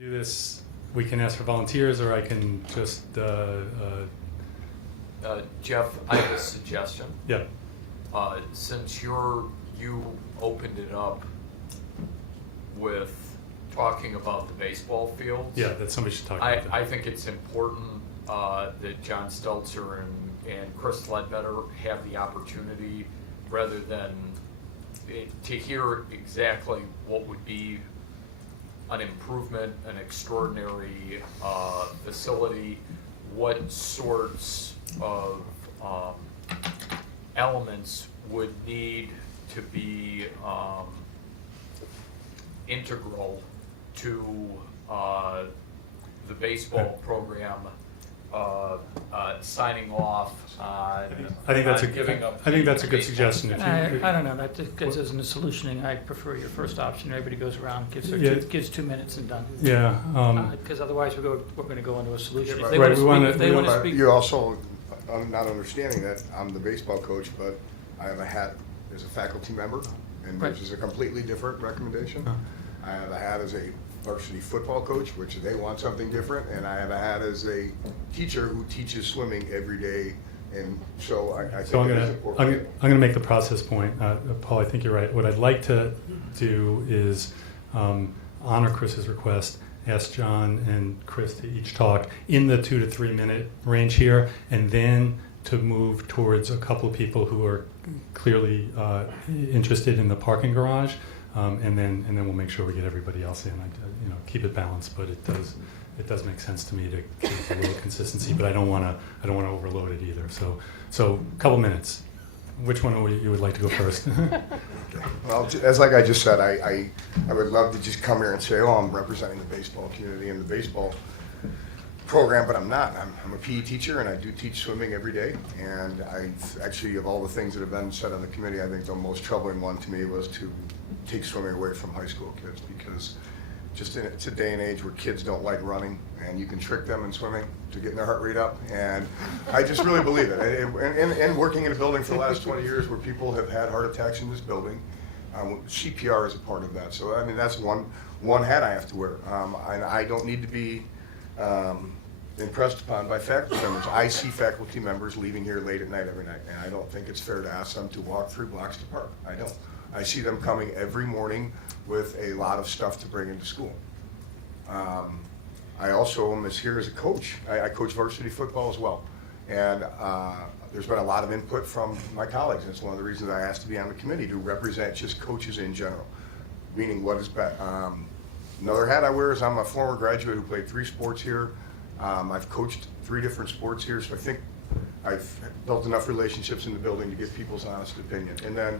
Do this, we can ask for volunteers, or I can just, Jeff, I have a suggestion. yeah, Since you opened it up with talking about the baseball fields. yeah, that somebody should talk about that. I think it's important that John Stelzer and Chris Ledbetter have the opportunity, rather than to hear exactly what would be an improvement, an extraordinary facility, what sorts of elements would need to be integral to the baseball program signing off on I think that's giving up. I think that's a good baseball. suggestion. If you- I don't know, that just gets us into solutioning. I prefer your first option. Everybody goes around, gives Yeah. gives 2 minutes and done. Yeah, Because otherwise we're going to go into a solution. Yeah, If they right, want we to wanna- speak, if they we want to wanna- speak. You also, I'm not understanding that I'm the baseball coach, but I have a hat as a faculty member, and Right. which is a completely different recommendation. Huh. I have a hat as a varsity football coach, which they want something different, and I have a hat as a teacher who teaches swimming every day, and so I so I'm think it is gonna, important. I'm gonna make the process point. Paul, I think you're right. What I'd like to do is honor Chris's request, ask John and Chris to each talk in the 2 to 3 minute range here, and then to move towards a couple of people who are clearly interested in the parking garage, and then we'll make sure we get everybody else in. Keep it balanced, but it does make sense to me to keep a little consistency, but I don't want to overload it either. So a couple minutes. Which one you would like to go first? Well, as like I just said, I would love to just come here and say, oh, I'm representing the baseball community and the baseball program, but I'm not. I'm a PE teacher, and I do teach swimming every day. And I actually, of all the things that have been said on the committee, I think the most troubling one to me was to take swimming away from high school kids, because just it's a day and age where kids don't like running, and you can trick them in swimming to getting their heart rate up. And I just really believe it. And working in a building for the last 20 years where people have had heart attacks in this building, CPR is a part of that. So I mean, that's one hat I have to wear. And I don't need to be impressed upon by faculty members. I see faculty members leaving here late at night every night, and I don't think it's fair to ask them to walk 3 blocks to park. I don't. I see them coming every morning with a lot of stuff to bring into school. I also am here as a coach. I coach varsity football as well, and there's been a lot of input from my colleagues, and it's one of the reasons I asked to be on the committee, to represent just coaches in general, meaning what is best. Another hat I wear is I'm a former graduate who played 3 sports here. I've coached 3 different sports here, so I think I've built enough relationships in the building to get people's honest opinion. And then,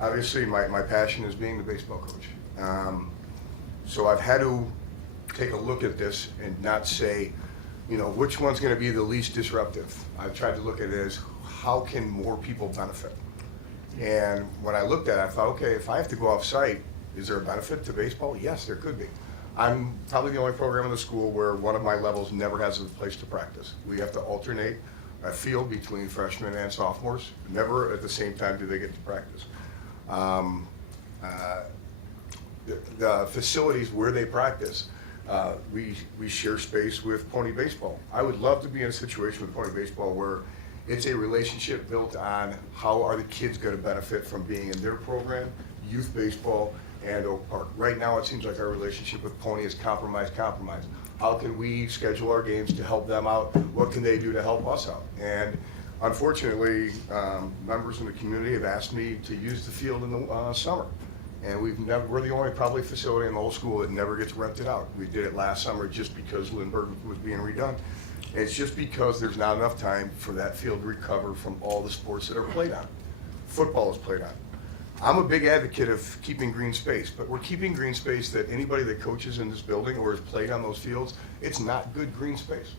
obviously, my passion is being the baseball coach. So I've had to take a look at this and not say, which one's going to be the least disruptive. I've tried to look at it as, how can more people benefit? And when I looked at it, I thought, okay, if I have to go off-site, is there a benefit to baseball? Yes, there could be. I'm probably the only program in the school where one of my levels never has a place to practice. We have to alternate a field between freshmen and sophomores. Never at the same time do they get to practice. The facilities where they practice, we share space with Pony Baseball. I would love to be in a situation with Pony Baseball where it's a relationship built on how are the kids going to benefit from being in their program, youth baseball, and Oak Park. Right now, it seems like our relationship with Pony is compromise. How can we schedule our games to help them out? What can they do to help us out? And unfortunately, members in the community have asked me to use the field in the summer. And we're the only probably facility in the whole school that never gets rented out. We did it last summer just because Lindbergh was being redone. It's just because there's not enough time for that field to recover from all the sports that are played on. Football is played on. I'm a big advocate of keeping green space, but we're keeping green space that anybody that coaches in this building or has played on those fields, it's not good green space.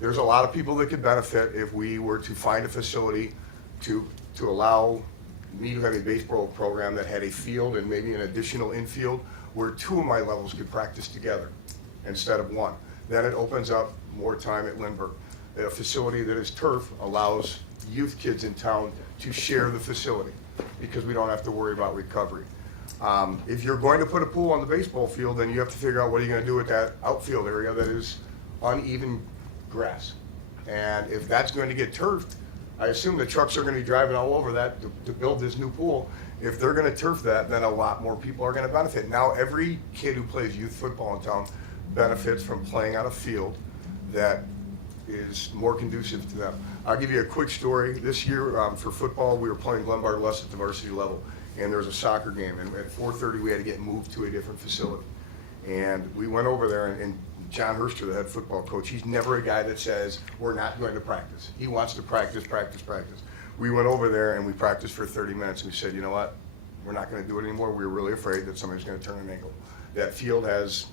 There's a lot of people that could benefit if we were to find a facility to allow me to have a baseball program that had a field and maybe an additional infield where 2 of my levels could practice together instead of 1. Then it opens up more time at Lindbergh. A facility that is turf allows youth kids in town to share the facility, because we don't have to worry about recovery. If you're going to put a pool on the baseball field, then you have to figure out what are you gonna do with that outfield area that is uneven grass. And if that's going to get turfed, I assume the trucks are gonna be driving all over that to build this new pool. If they're gonna turf that, then a lot more people are gonna benefit. Now, every kid who plays youth football in town benefits from playing on a field that is more conducive to them. I'll give you a quick story. This year, for football, we were playing Glenbard West at the varsity level, and there was a soccer game, and at 4:30, we had to get moved to a different facility. And we went over there, and John Herster, the head football coach, he's never a guy that says, we're not going to practice. He wants to practice. We went over there, and we practiced for 30 minutes, and we said, you know what? We're not gonna do it anymore. We were really afraid that somebody's gonna turn an ankle. That field has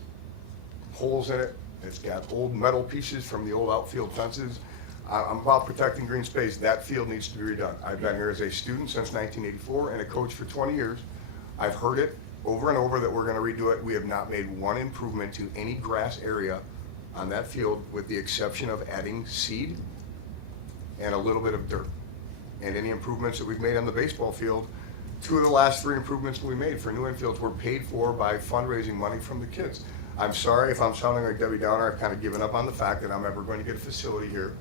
holes in it. It's got old metal pieces from the old outfield fences. I'm about protecting green space. That field needs to be redone. I've been here as a student since 1984 and a coach for 20 years. I've heard it over and over that we're gonna redo it. We have not made one improvement to any grass area on that field with the exception of adding seed and a little bit of dirt. And any improvements that we've made on the baseball field, 2 of the last 3 improvements we made for new infields were paid for by fundraising money from the kids. I'm sorry if I'm sounding like Debbie Downer. I've kind of given up on the fact that I'm ever going to get a facility here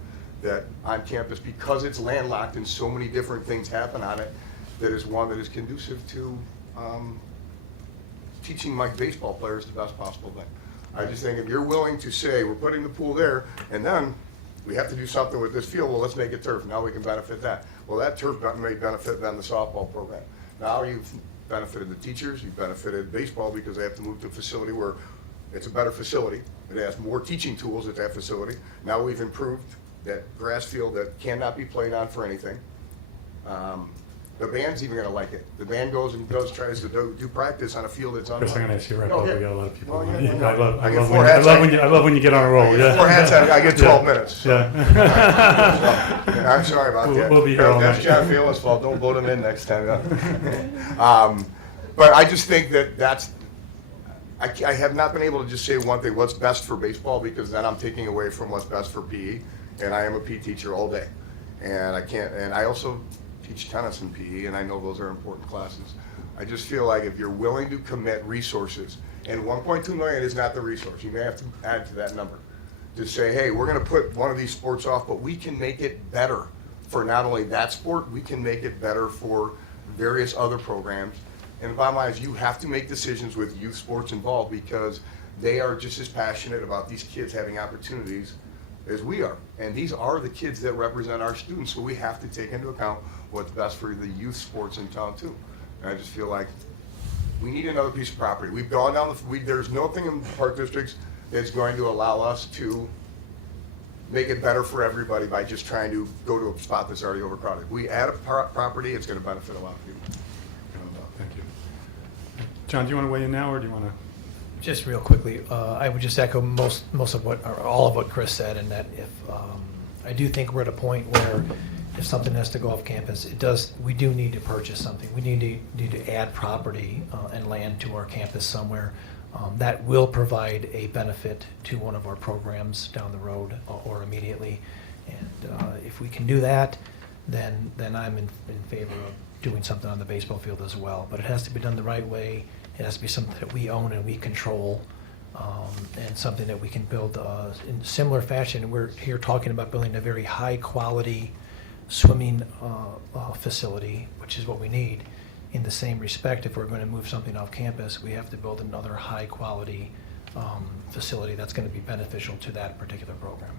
that on campus, because it's landlocked and so many different things happen on it, that is one that is conducive to teaching my baseball players the best possible thing. I just think if you're willing to say, we're putting the pool there, and then we have to do something with this field, well, let's make it turf. Now we can benefit that. Well, that turf may benefit then the softball program. Now you've benefited the teachers, you've benefited baseball because they have to move to a facility where it's a better facility. It has more teaching tools at that facility. Now we've improved that grass field that cannot be played on for anything. The band's even gonna like it. The band goes and tries to do practice on a field that's Chris, I'm unlocked. gonna ask you right Oh, up. yeah. We got a lot of people. Well, on. yeah, I love I get when 4 you- hats. I love when you get on a roll. Yeah. 4 hats, I get 12 minutes. Yeah. I'm sorry about that. We'll be here all That's night. John Fields' fault. Don't vote him in next time. But I just think I have not been able to just say one thing, what's best for baseball, because then I'm taking away from what's best for PE, and I am a PE teacher all day. And I can't, and I also teach tennis and PE, and I know those are important classes. I just feel like if you're willing to commit resources, and 1.2 million is not the resource, you may have to add to that number, to say, hey, we're gonna put one of these sports off, but we can make it better for not only that sport, we can make it better for various other programs. And the bottom line is you have to make decisions with youth sports involved because they are just as passionate about these kids having opportunities as we are. And these are the kids that represent our students, so we have to take into account what's best for the youth sports in town too. And I just feel like we need another piece of property. We've gone down there's nothing in park districts that's going to allow us to make it better for everybody by just trying to go to a spot that's already overcrowded. If we add a property, it's gonna benefit a lot of people. Thank you. John, do you want to weigh in now, or do you want to? Just real quickly, I would just echo most of what, or all of what Chris said, and that if, I do think we're at a point where if something has to go off campus, we do need to purchase something. We need to add property and land to our campus somewhere. That will provide a benefit to one of our programs down the road or immediately. And if we can do that, then I'm in favor of doing something on the baseball field as well. But it has to be done the right way. It has to be something that we own and we control, and something that we can build in similar fashion. We're here talking about building a very high-quality swimming facility, which is what we need. In the same respect, if we're going to move something off campus, we have to build another high-quality facility that's going to be beneficial to that particular program.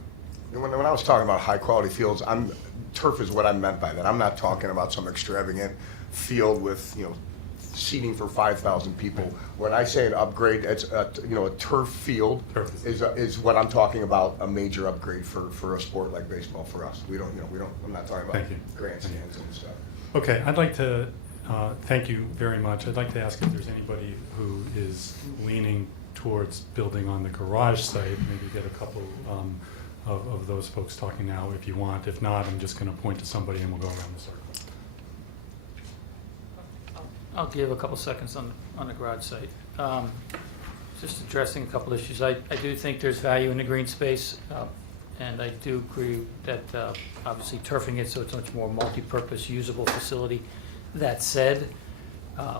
When I was talking about high-quality fields, turf is what I meant by that. I'm not talking about some extravagant field with, seating for 5,000 people. When I say an upgrade, it's a turf field is what I'm talking about, a major upgrade for a sport like baseball for us. I'm not talking about grandstands and stuff. Okay, I'd like to thank you very much. I'd like to ask if there's anybody who is leaning towards building on the garage site, maybe get a couple of those folks talking now if you want. If not, I'm just going to point to somebody and we'll go around the circle. I'll give a couple seconds on the garage site. Just addressing a couple issues. I do think there's value in the green space, and I do agree that obviously turfing it so it's a much more multi-purpose usable facility. That said,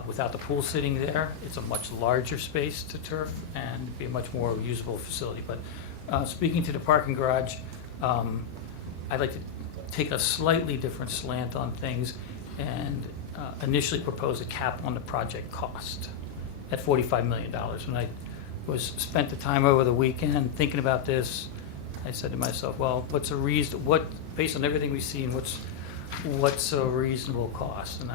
Without the pool sitting there, it's a much larger space to turf and be a much more usable facility. But speaking to the parking garage, I'd like to take a slightly different slant on things and initially propose a cap on the project cost at $45 million. When I spent the time over the weekend thinking about this, I said to myself, well, based on everything we've seen, what's a reasonable cost? And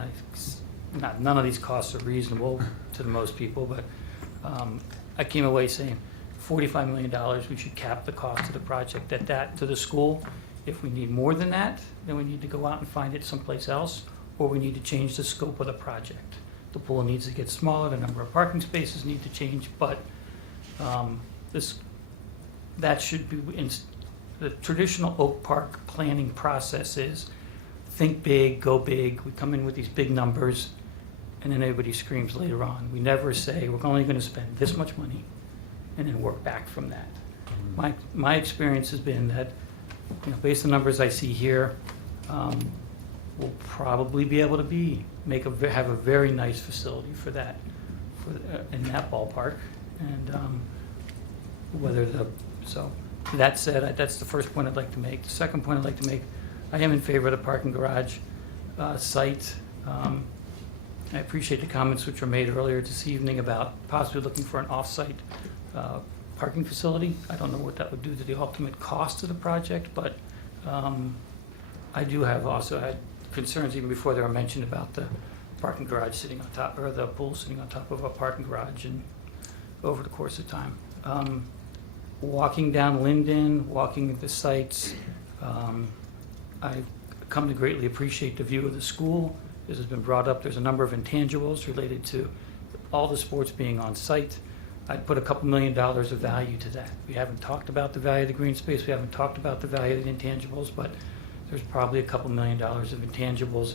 none of these costs are reasonable to most people, but I came away saying $45 million, we should cap the cost of the project at that to the school. If we need more than that, then we need to go out and find it someplace else, or we need to change the scope of the project. The pool needs to get smaller, the number of parking spaces need to change, but that should be, the traditional Oak Park planning process is think big, go big, we come in with these big numbers, and then everybody screams later on. We never say, we're only going to spend this much money, and then work back from that. My experience has been that, based on numbers I see here, we'll probably be able to have a very nice facility for that, in that ballpark. And so that said, that's the first point I'd like to make. The second point I'd like to make, I am in favor of the parking garage site. I appreciate the comments which were made earlier this evening about possibly looking for an off-site parking facility. I don't know what that would do to the ultimate cost of the project, but I do have also had concerns even before they were mentioned about the parking garage sitting on top, or the pool sitting on top of a parking garage and over the course of time. Walking down Linden, walking the sites, I've come to greatly appreciate the view of the school. This has been brought up. There's a number of intangibles related to all the sports being on site. I'd put a couple $1 million of value to that. We haven't talked about the value of the green space. We haven't talked about the value of the intangibles, but there's probably a couple $1 million of intangibles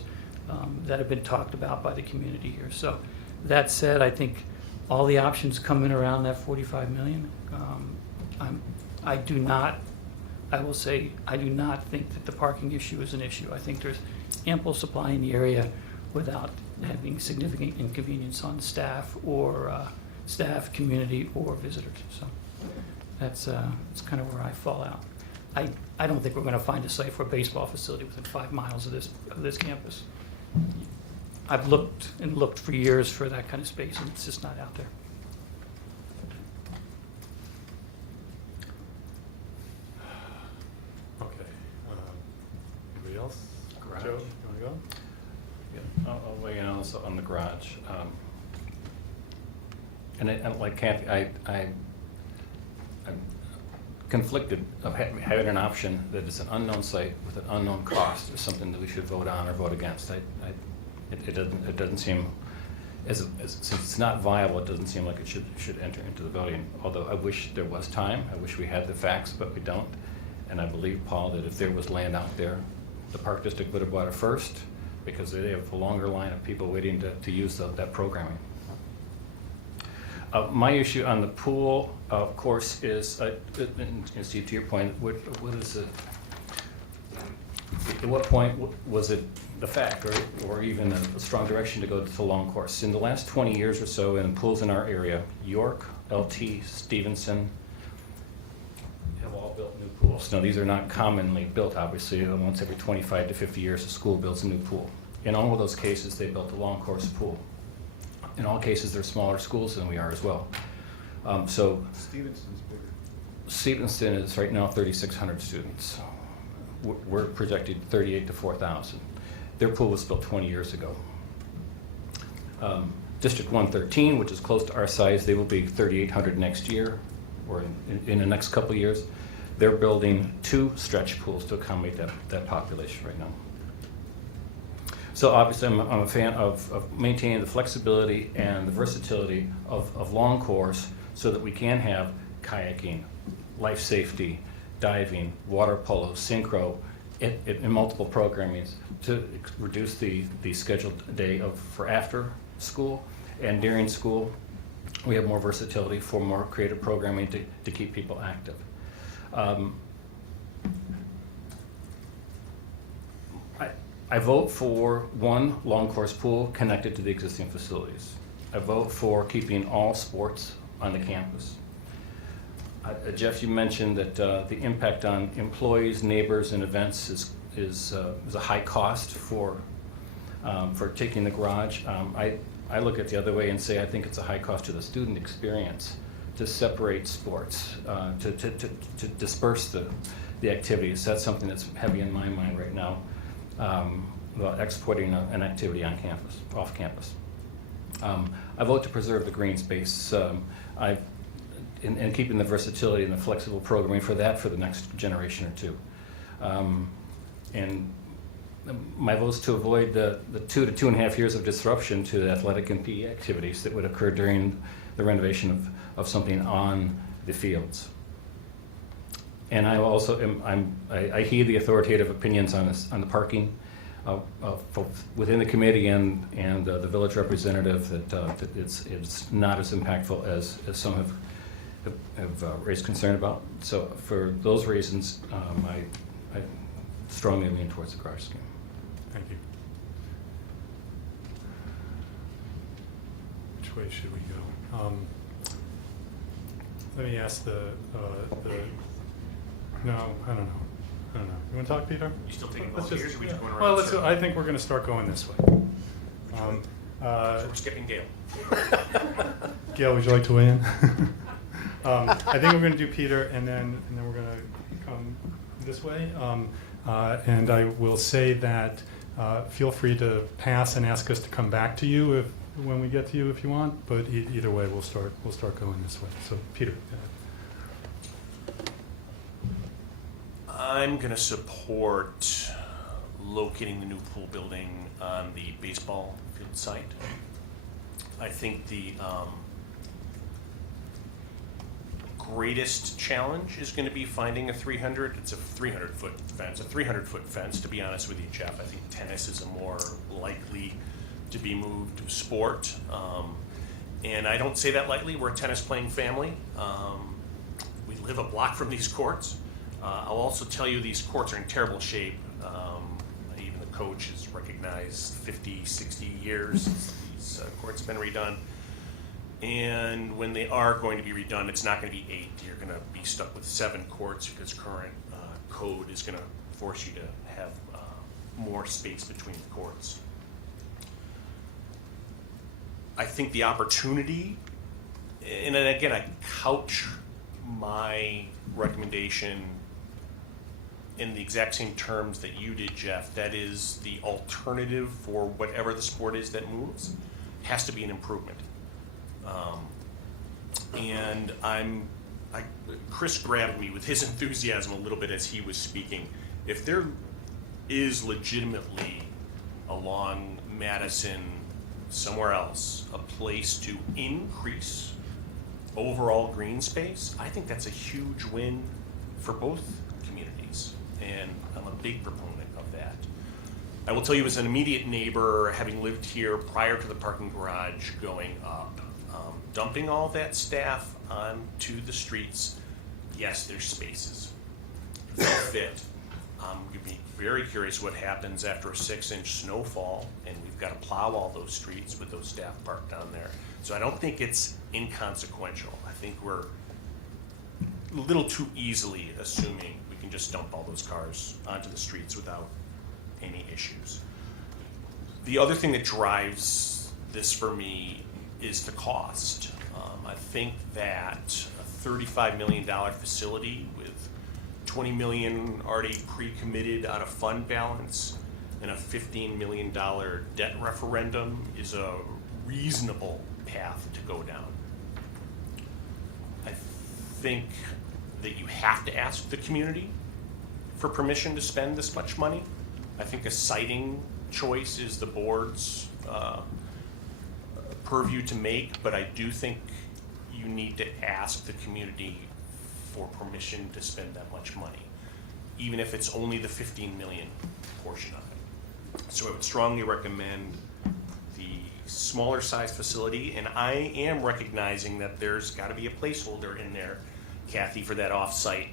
that have been talked about by the community here. So that said, I think all the options come in around that $45 million. I will say, I do not think that the parking issue is an issue. I think there's ample supply in the area without having significant inconvenience on staff or staff, community, or visitors. So that's kind of where I fall out. I don't think we're going to find a site for a baseball facility within 5 miles of this campus. I've looked for years for that kind of space, and it's just not out there. Okay. Anybody else? Garage. Joe, you want to go? Yeah, I'll weigh in also on the garage. And like Kathy, I'm conflicted of having an option that is an unknown site with an unknown cost is something that we should vote on or vote against. It doesn't seem, since it's not viable, it doesn't seem like it should enter into the voting. Although I wish there was time, I wish we had the facts, but we don't. And I believe, Paul, that if there was land out there, the Park District would have bought it first, because they have a longer line of people waiting to use that programming. My issue on the pool, of course, is, Steve, to your point, what is it? At what point was it the fact, or even a strong direction to go to the long course? In the last 20 years or so, in pools in our area, York, LT, Stevenson, have all built new pools. Now, these are not commonly built, obviously. Once every 25 to 50 years, a school builds a new pool. In all of those cases, they built a long course pool. In all cases, they're smaller schools than we are as well. So Stevenson's bigger. Stevenson is right now 3,600 students. We're projected 38 to 4,000. Their pool was built 20 years ago. District 113, which is close to our size, they will be 3,800 next year, or in the next couple of years. They're building 2 stretch pools to accommodate that population right now. So obviously, I'm a fan of maintaining the flexibility and the versatility of long course so that we can have kayaking, life safety, diving, water polo, synchro, in multiple programmings to reduce the scheduled day for after school and during school. We have more versatility for more creative programming to keep people active. I vote for one long course pool connected to the existing facilities. I vote for keeping all sports on the campus. Jeff, you mentioned that the impact on employees, neighbors, and events is a high cost for taking the garage. I look at it the other way and say I think it's a high cost to the student experience to separate sports, to disperse the activities. That's something that's heavy in my mind right now, about exporting an activity on campus, off campus. I vote to preserve the green space. And keeping the versatility and the flexible programming for that for the next generation or two. And my vote is to avoid the 2 to 2.5 years of disruption to the athletic and PE activities that would occur during the renovation of something on the fields. And I also I heed the authoritative opinions on the parking within the committee and the village representative that it's not as impactful as some have raised concern about. So for those reasons, I strongly lean towards the garage scheme. Thank you. Which way should we go? Let me ask no, I don't know. You want to talk, Peter? You still taking Let's volunteers, or we just going around? Well, in circles? I think we're going to start going this way. So we're skipping Gail. Gail, would you like to weigh in? I think we're going to do Peter, and then we're going to come this way. And I will say that feel free to pass and ask us to come back to you when we get to you if you want. But either way, we'll start going this way. So Peter. I'm going to support locating the new pool building on the baseball field site. I think the greatest challenge is going to be finding it's a 300-foot fence, to be honest with you, Jeff. I think tennis is a more likely to be moved sport. And I don't say that lightly. We're a tennis playing family. We live a block from these courts. I'll also tell you these courts are in terrible shape. Even the coach has recognized 50, 60 years these courts have been redone. And when they are going to be redone, it's not going to be 8. You're going to be stuck with 7 courts because current code is going to force you to have more space between the courts. I think the opportunity, and then again, I couch my recommendation in the exact same terms that you did, Jeff. That is, the alternative for whatever the sport is that moves has to be an improvement. And Chris grabbed me with his enthusiasm a little bit as he was speaking. If there is legitimately along Madison, somewhere else, a place to increase overall green space, I think that's a huge win for both communities, and I'm a big proponent of that. I will tell you, as an immediate neighbor, having lived here prior to the parking garage going up, dumping all that staff onto the streets, yes, there's spaces. They'll fit. I'm going to be very curious what happens after a 6-inch snowfall, and we've got to plow all those streets with those staff parked down there. So I don't think it's inconsequential. I think we're a little too easily assuming we can just dump all those cars onto the streets without any issues. The other thing that drives this for me is the cost. I think that a $35 million facility with $20 million already pre-committed out of fund balance and a $15 million debt referendum is a reasonable path to go down. I think that you have to ask the community for permission to spend this much money. I think a siting choice is the board's purview to make, but I do think you need to ask the community for permission to spend that much money, even if it's only the 15 million portion of it. So I would strongly recommend the smaller size facility, and I am recognizing that there's got to be a placeholder in there, Kathy, for that off-site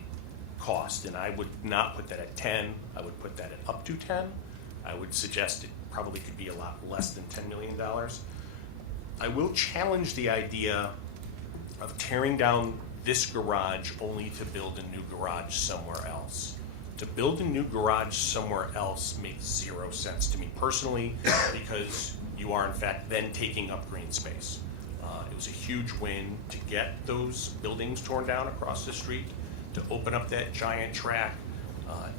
cost, and I would not put that at 10. I would put that at up to 10, I would suggest it probably could be a lot less than $10 million. I will challenge the idea of tearing down this garage only to build a new garage somewhere else. To build a new garage somewhere else makes zero sense to me personally, because you are in fact then taking up green space. It was a huge win to get those buildings torn down across the street, to open up that giant track.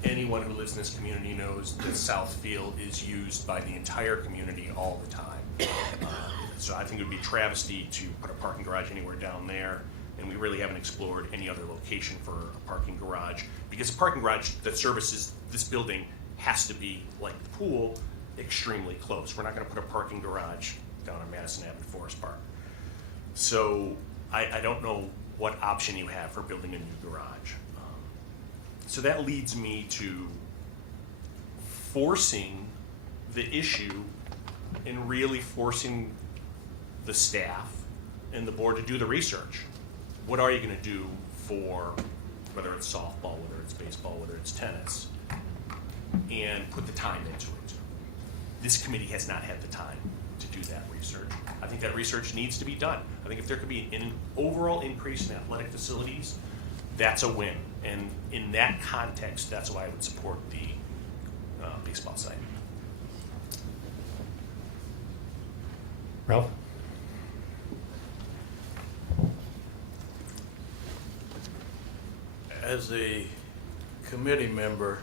Anyone who lives in this community knows that South Field is used by the entire community all the time. So I think it would be a travesty to put a parking garage anywhere down there, and we really haven't explored any other location for a parking garage, because a parking garage that services this building has to be, like the pool, extremely close. We're not gonna put a parking garage down on Madison Avenue Forest Park. So I don't know what option you have for building a new garage. So that leads me to forcing the issue and really forcing the staff and the board to do the research. What are you gonna do for, whether it's softball, whether it's baseball, whether it's tennis, and put the time into it. This committee has not had the time to do that research. I think that research needs to be done. I think if there could be an overall increase in athletic facilities, that's a win. And in that context, that's why I would support the baseball site. Ralph? As a committee member,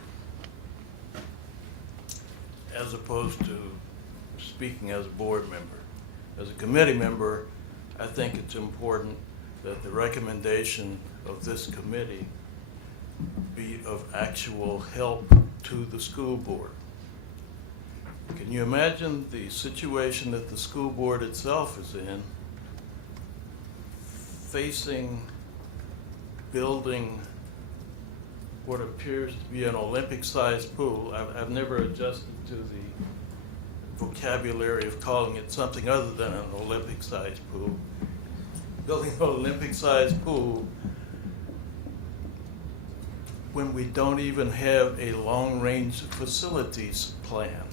as opposed to speaking as a board member, as a committee member, I think it's important that the recommendation of this committee be of actual help to the school board. Can you imagine the situation that the school board itself is in, facing building what appears to be an Olympic-sized pool? I've never adjusted to the vocabulary of calling it something other than an Olympic-sized pool. Building an Olympic-sized pool when we don't even have a long-range facilities plan.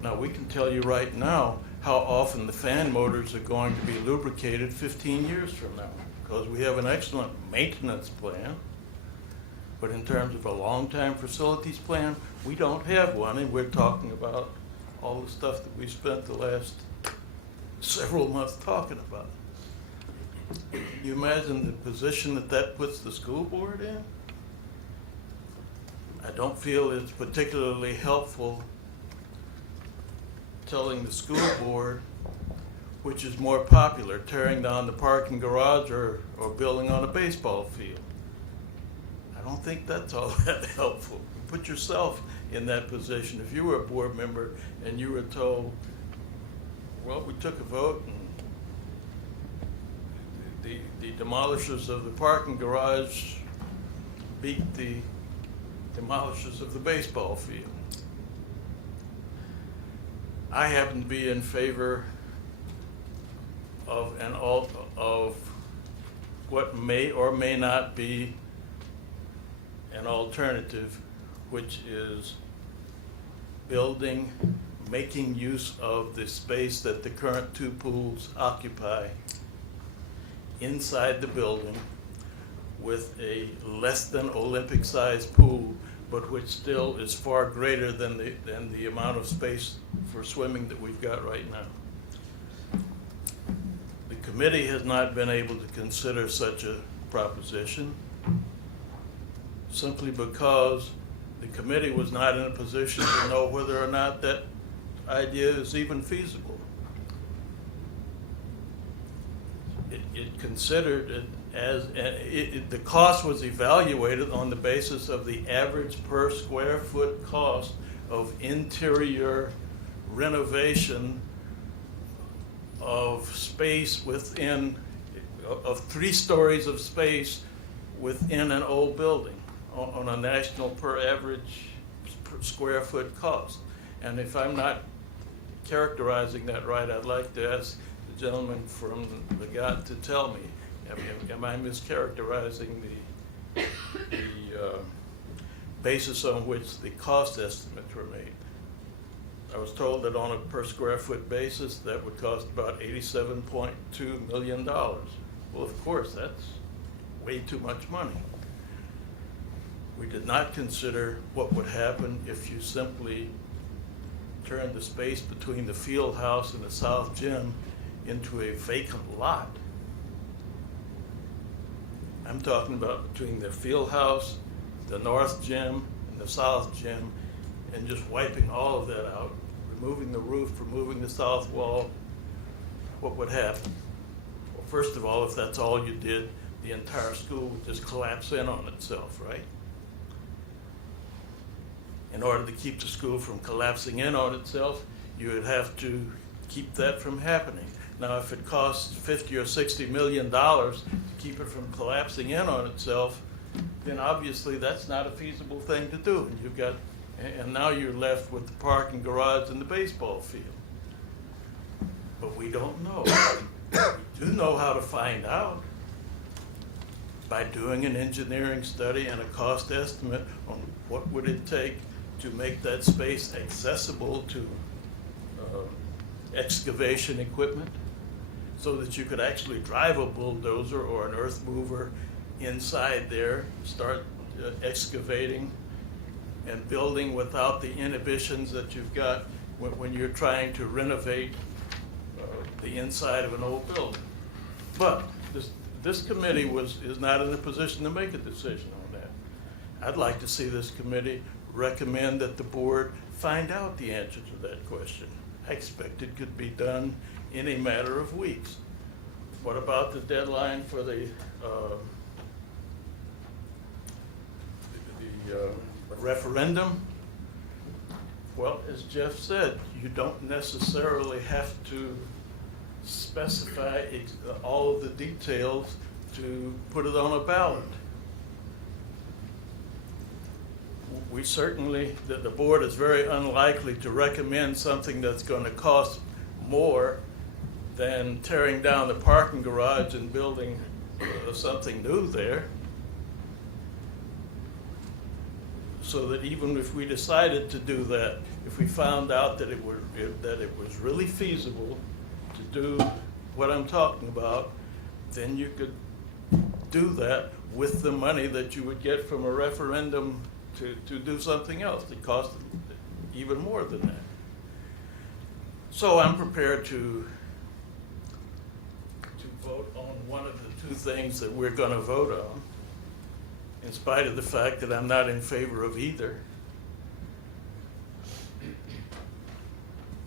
Now, we can tell you right now how often the fan motors are going to be lubricated 15 years from now, because we have an excellent maintenance plan. But in terms of a long-time facilities plan, we don't have one, and we're talking about all the stuff that we spent the last several months talking about. Can you imagine the position that that puts the school board in? I don't feel it's particularly helpful telling the school board which is more popular, tearing down the parking garage or building on a baseball field. I don't think that's all that helpful. Put yourself in that position. If you were a board member and you were told, well, we took a vote and the demolishers of the parking garage beat the demolishers of the baseball field. I happen to be in favor of of what may or may not be an alternative, which is making use of the space that the current two pools occupy inside the building with a less than Olympic-sized pool, but which still is far greater than the amount of space for swimming that we've got right now. The committee has not been able to consider such a proposition simply because the committee was not in a position to know whether or not that idea is even feasible. It considered it as, the cost was evaluated on the basis of the average per square foot cost of interior renovation of space within, of 3 stories of space within an old building on a national per square foot cost. And if I'm not characterizing that right, I'd like to ask the gentleman from the GOT to tell me, am I mischaracterizing the basis on which the cost estimates were made. I was told that on a per square foot basis, that would cost about $87.2 million. Well, of course, that's way too much money. We did not consider what would happen if you simply turned the space between the field house and the south gym into a vacant lot. I'm talking about between the field house, the north gym, and the south gym, and just wiping all of that out, removing the roof, removing the south wall. What would happen? Well, first of all, if that's all you did, the entire school would just collapse in on itself, right? In order to keep the school from collapsing in on itself, you would have to keep that from happening. Now, if it costs $50 or $60 million to keep it from collapsing in on itself, then obviously that's not a feasible thing to do. And now you're left with the parking garage and the baseball field. But we don't know. We do know how to find out by doing an engineering study and a cost estimate on what would it take to make that space accessible to excavation equipment, so that you could actually drive a bulldozer or an earth mover inside there, start excavating and building without the inhibitions that you've got when you're trying to renovate the inside of an old building. But this committee is not in a position to make a decision on that. I'd like to see this committee recommend that the board find out the answer to that question. I expect it could be done in a matter of weeks. What about the deadline for the referendum? Well, as Jeff said, you don't necessarily have to specify all of the details to put it on a ballot. We certainly, the board is very unlikely to recommend something that's going to cost more than tearing down the parking garage and building something new there. So that even if we decided to do that, if we found out that it was really feasible to do what I'm talking about, then you could do that with the money that you would get from a referendum to do something else that cost even more than that. So I'm prepared to vote on one of the two things that we're going to vote on, in spite of the fact that I'm not in favor of either.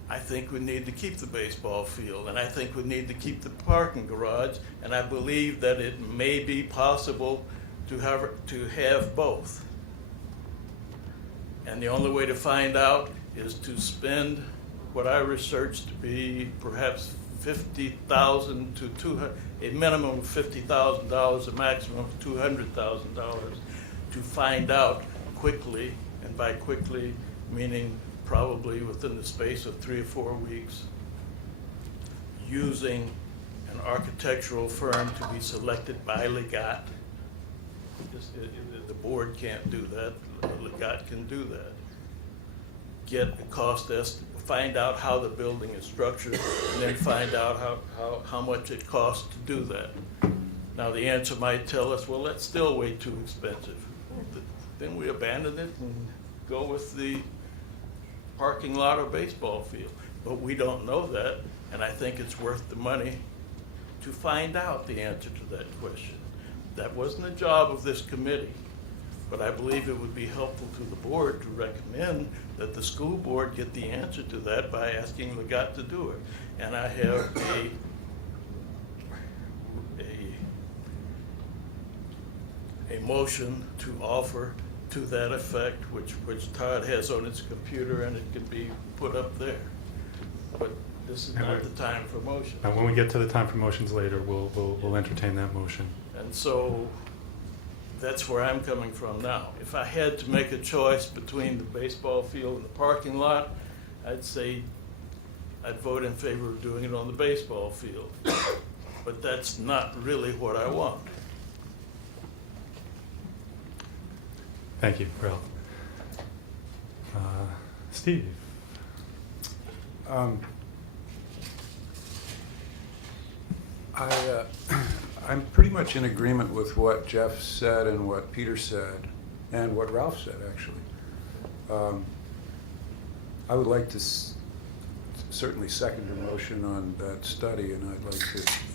I think we need to keep the baseball field, and I think we need to keep the parking garage, and I believe that it may be possible to have both. And the only way to find out is to spend what I researched to be perhaps $50,000 to $200,000, a minimum of $50,000, a maximum of $200,000, to find out quickly, and by quickly meaning probably within the space of 3 or 4 weeks, using an architectural firm to be selected by Legat. The board can't do that, Legat can do that. Get a cost estimate, find out how the building is structured, and then find out how much it costs to do that. Now, the answer might tell us, well, that's still way too expensive. Then we abandon it and go with the parking lot or baseball field. But we don't know that, and I think it's worth the money to find out the answer to that question. That wasn't the job of this committee, but I believe it would be helpful to the board to recommend that the school board get the answer to that by asking Legat to do it. And I have a motion to offer to that effect, which Todd has on his computer, and it can be put up there. But this is not the time for motion. And when we get to the time for motions later, we'll entertain that motion. And so that's where I'm coming from now. If I had to make a choice between the baseball field and the parking lot, I'd say I'd vote in favor of doing it on the baseball field. But that's not really what I want. Thank you, Ralph. Steve? I'm pretty much in agreement with what Jeff said and what Peter said and what Ralph said, actually. I would like to certainly second your motion on that study, and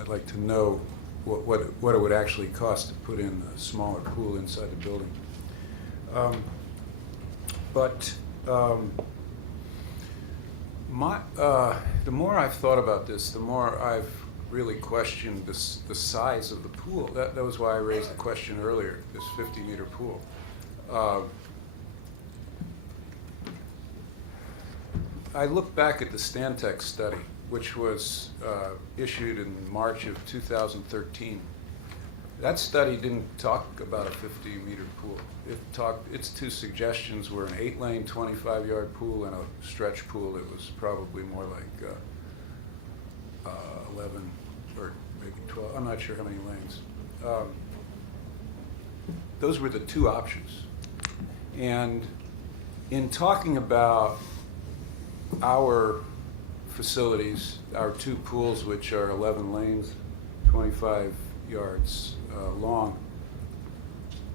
I'd like to know what it would actually cost to put in a smaller pool inside the building. The more I've thought about this, the more I've really questioned the size of the pool. That was why I raised the question earlier, this 50-meter pool. I look back at the Stantec study, which was issued in March of 2013. That study didn't talk about a 50-meter pool. Its two suggestions were an 8-lane, 25-yard pool and a stretch pool that was probably more like 11 or maybe 12. I'm not sure how many lanes. Those were the two options. And in talking about our facilities, our two pools, which are 11 lanes, 25 yards long,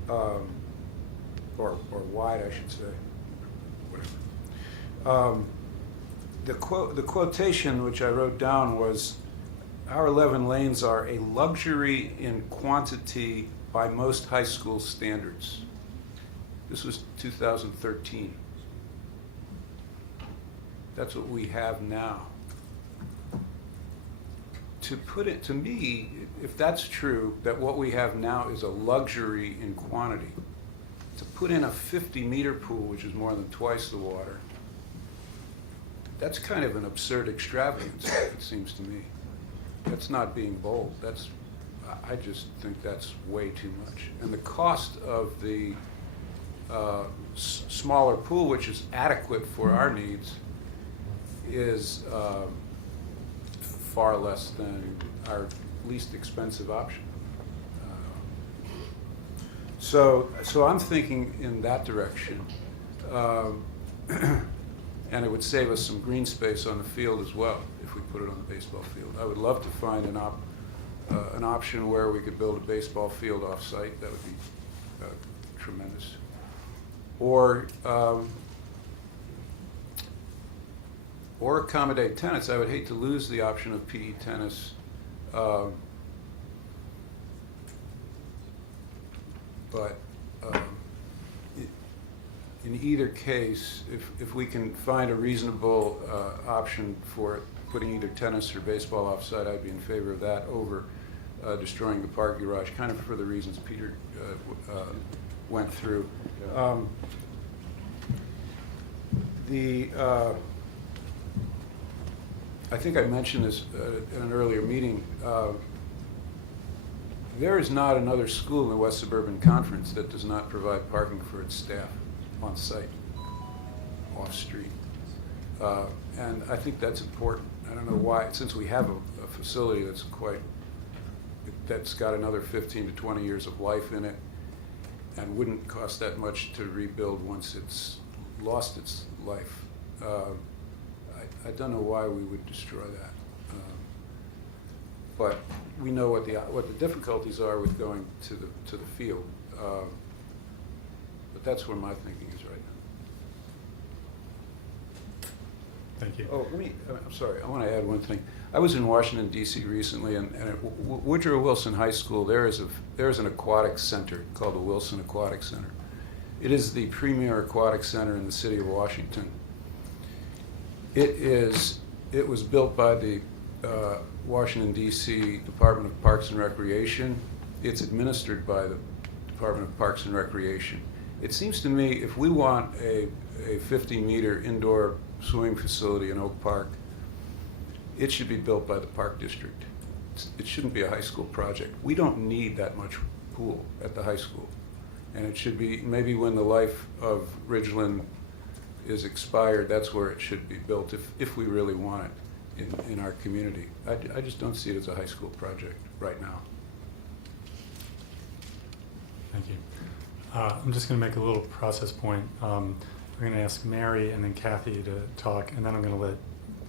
or wide, I should say, whatever. The quotation which I wrote down was, "Our 11 lanes are a luxury in quantity by most high school standards." This was 2013. That's what we have now. To put it to me, if that's true, that what we have now is a luxury in quantity, to put in a 50-meter pool, which is more than twice the water, that's kind of an absurd extravagance, it seems to me. That's not being bold. I just think that's way too much. And the cost of the smaller pool, which is adequate for our needs, is far less than our least expensive option. So I'm thinking in that direction. And it would save us some green space on the field as well if we put it on the baseball field. I would love to find an option where we could build a baseball field off-site. That would be tremendous. Or accommodate tennis. I would hate to lose the option of PE tennis. But in either case, if we can find a reasonable option for putting either tennis or baseball offsite, I'd be in favor of that over destroying the parking garage, kind of for the reasons Peter went through. I think I mentioned this in an earlier meeting. There is not another school in the West Suburban Conference that does not provide parking for its staff on site, off street. And I think that's important. I don't know why, since we have a facility that's got another 15 to 20 years of life in it and wouldn't cost that much to rebuild once it's lost its life. I don't know why we would destroy that. But we know what the difficulties are with going to the field. But that's where my thinking is right now. Thank you. Oh, I'm sorry, I want to add one thing. I was in Washington, D.C. recently, and at Woodrow Wilson High School, there is an aquatic center called the Wilson Aquatic Center. It is the premier aquatic center in the city of Washington. It was built by the Washington, D.C. Department of Parks and Recreation. It's administered by the Department of Parks and Recreation. It seems to me if we want a 50-meter indoor swimming facility in Oak Park, it should be built by the Park District. It shouldn't be a high school project. We don't need that much pool at the high school. And it should be, maybe when the life of Ridgeland is expired, that's where it should be built if we really want it in our community. I just don't see it as a high school project right now. Thank you. I'm just going to make a little process point. we're going to ask Mary and then Kathy to talk, and then I'm going to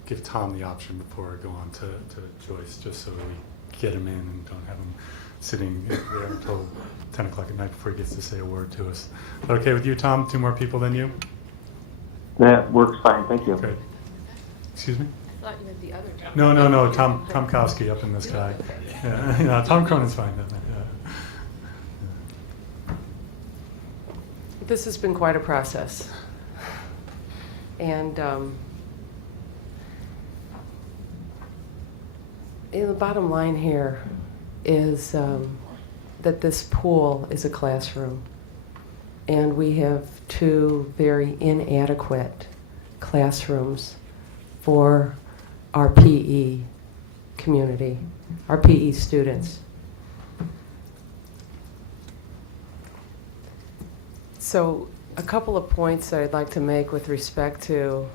give Tom the option before I go on to Joyce, just so we get him in and don't have him sitting there until 10 o'clock at night before he gets to say a word to us. Is that okay with you, Tom? 2 more people than you? That works fine, thank you. Great. Excuse me? I thought you meant the other Tom. No, Tom Kowski up in the sky. Yeah, no, Tom Cronin's fine, doesn't it? Yeah. This has been quite a process. And the bottom line here is that this pool is a classroom. And we have 2 very inadequate classrooms for our PE community, our PE students. So a couple of points that I'd like to make with respect to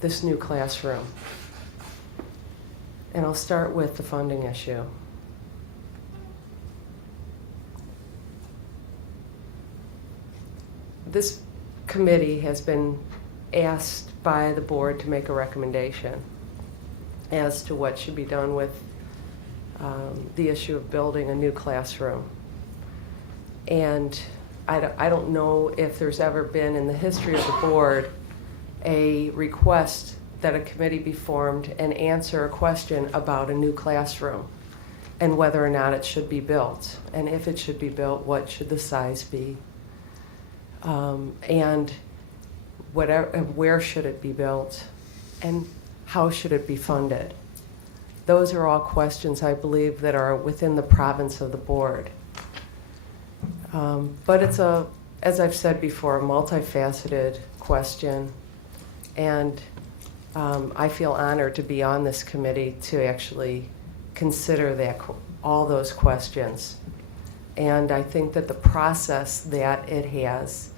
this new classroom. And I'll start with the funding issue. This committee has been asked by the board to make a recommendation as to what should be done with the issue of building a new classroom. And I don't know if there's ever been in the history of the board a request that a committee be formed and answer a question about a new classroom and whether or not it should be built. And if it should be built, what should the size be? And where should it be built? And how should it be funded? Those are all questions, I believe, that are within the province of the board. But it's as I've said before, a multifaceted question. And I feel honored to be on this committee to actually consider all those questions. And I think that the process that it has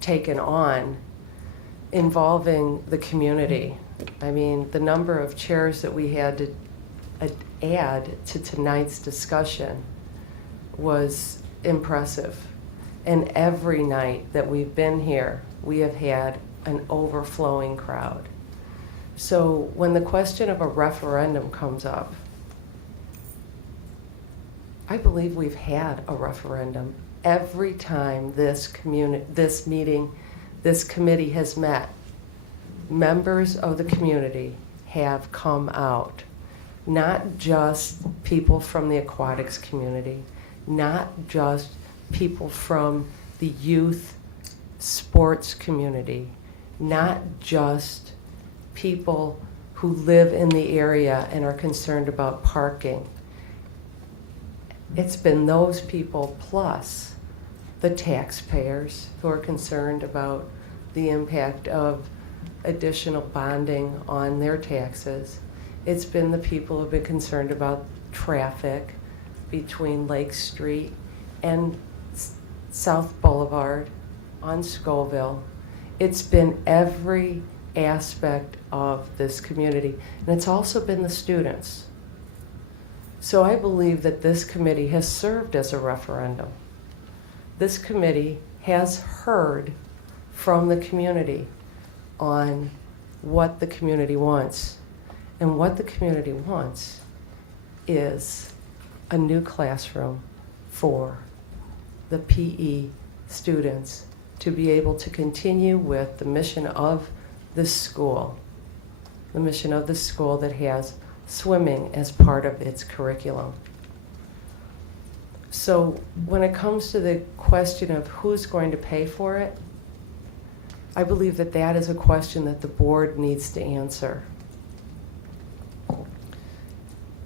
taken on involving the community, I mean, the number of chairs that we had to add to tonight's discussion was impressive. And every night that we've been here, we have had an overflowing crowd. So when the question of a referendum comes up, I believe we've had a referendum every time this committee has met. Members of the community have come out, not just people from the aquatics community, not just people from the youth sports community, not just people who live in the area and are concerned about parking. It's been those people plus the taxpayers who are concerned about the impact of additional bonding on their taxes. It's been the people who've been concerned about traffic between Lake Street and South Boulevard on Scoville. It's been every aspect of this community, and it's also been the students. So I believe that this committee has served as a referendum. This committee has heard from the community on what the community wants. And what the community wants is a new classroom for the PE students to be able to continue with the mission of this school, the mission of the school that has swimming as part of its curriculum. So when it comes to the question of who's going to pay for it, I believe that that is a question that the board needs to answer.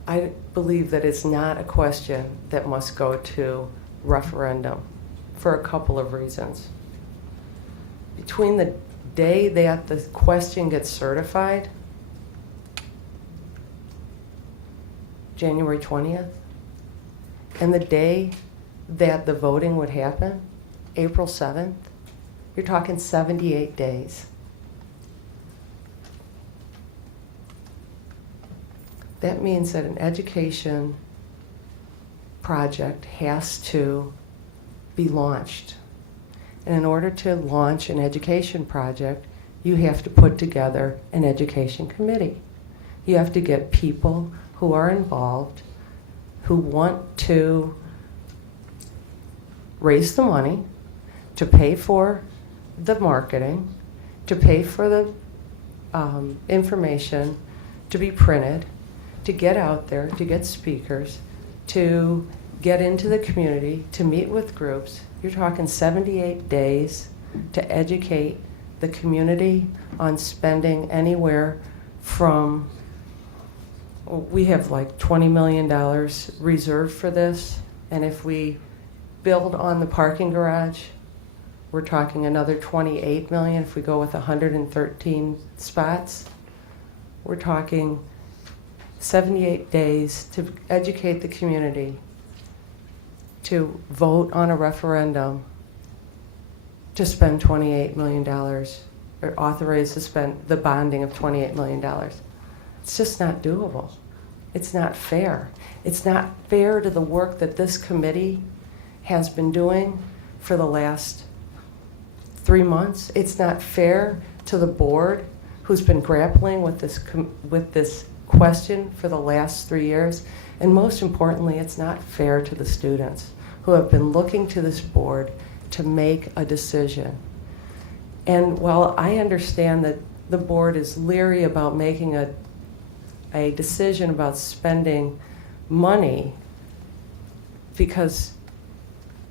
I believe that it's not a question that must go to referendum for a couple of reasons. Between the day that the question gets certified, January 20th, and the day that the voting would happen, April 7th, you're talking 78 days. That means that an education project has to be launched. And in order to launch an education project, you have to put together an education committee. You have to get people who are involved, who want to raise the money to pay for the marketing, to pay for the information to be printed, to get out there, to get speakers, to get into the community, to meet with groups. You're talking 78 days to educate the community on spending anywhere from, we have like $20 million reserved for this, and if we build on the parking garage, we're talking another 28 million if we go with 113 spots. We're talking 78 days to educate the community, to vote on a referendum to spend $28 million, or authorize to spend the bonding of $28 million. It's just not doable. It's not fair. It's not fair to the work that this committee has been doing for the last 3 months. It's not fair to the board who's been grappling with this question for the last 3 years. And most importantly, it's not fair to the students who have been looking to this board to make a decision. And while I understand that the board is leery about making a decision about spending money because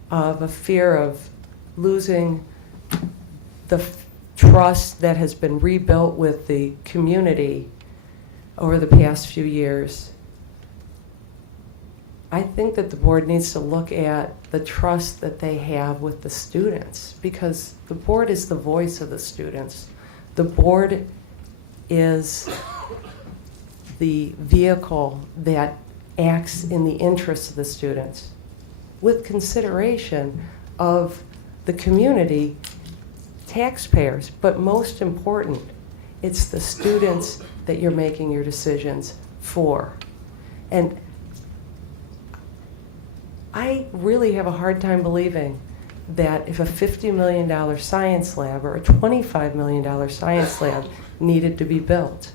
of a fear of losing the trust that has been rebuilt with the community over the past few years, I think that the board needs to look at the trust that they have with the students, because the board is the voice of the students. The board is the vehicle that acts in the interests of the students with consideration of the community, taxpayers, but most important, it's the students that you're making your decisions for. And I really have a hard time believing that if a $50 million science lab or a $25 million science lab needed to be built,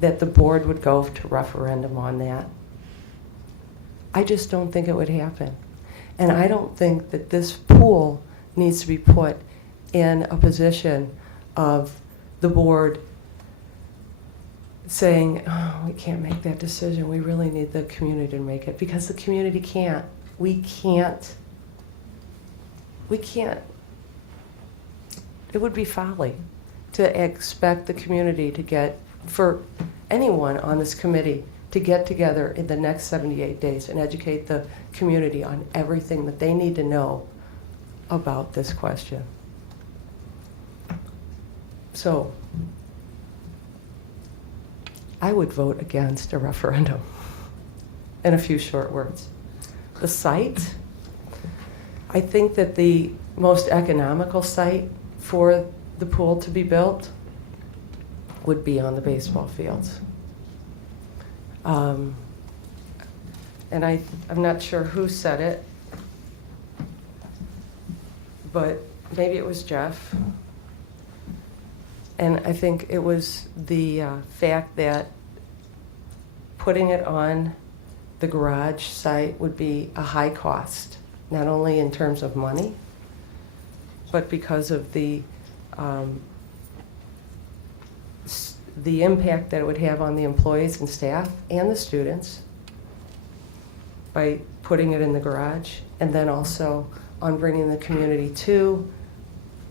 that the board would go to referendum on that. I just don't think it would happen. And I don't think that this pool needs to be put in a position of the board saying, oh, we can't make that decision. We really need the community to make it, because the community can't. We can't. It would be folly to expect the community to get, for anyone on this committee to get together in the next 78 days and educate the community on everything that they need to know about this question. So, I would vote against a referendum in a few short words. The site, I think that the most economical site for the pool to be built would be on the baseball fields. And I'm not sure who said it, but maybe it was Jeff. And I think it was the fact that putting it on the garage site would be a high cost, not only in terms of money, but because of the impact that it would have on the employees and staff and the students by putting it in the garage, and then also on bringing the community to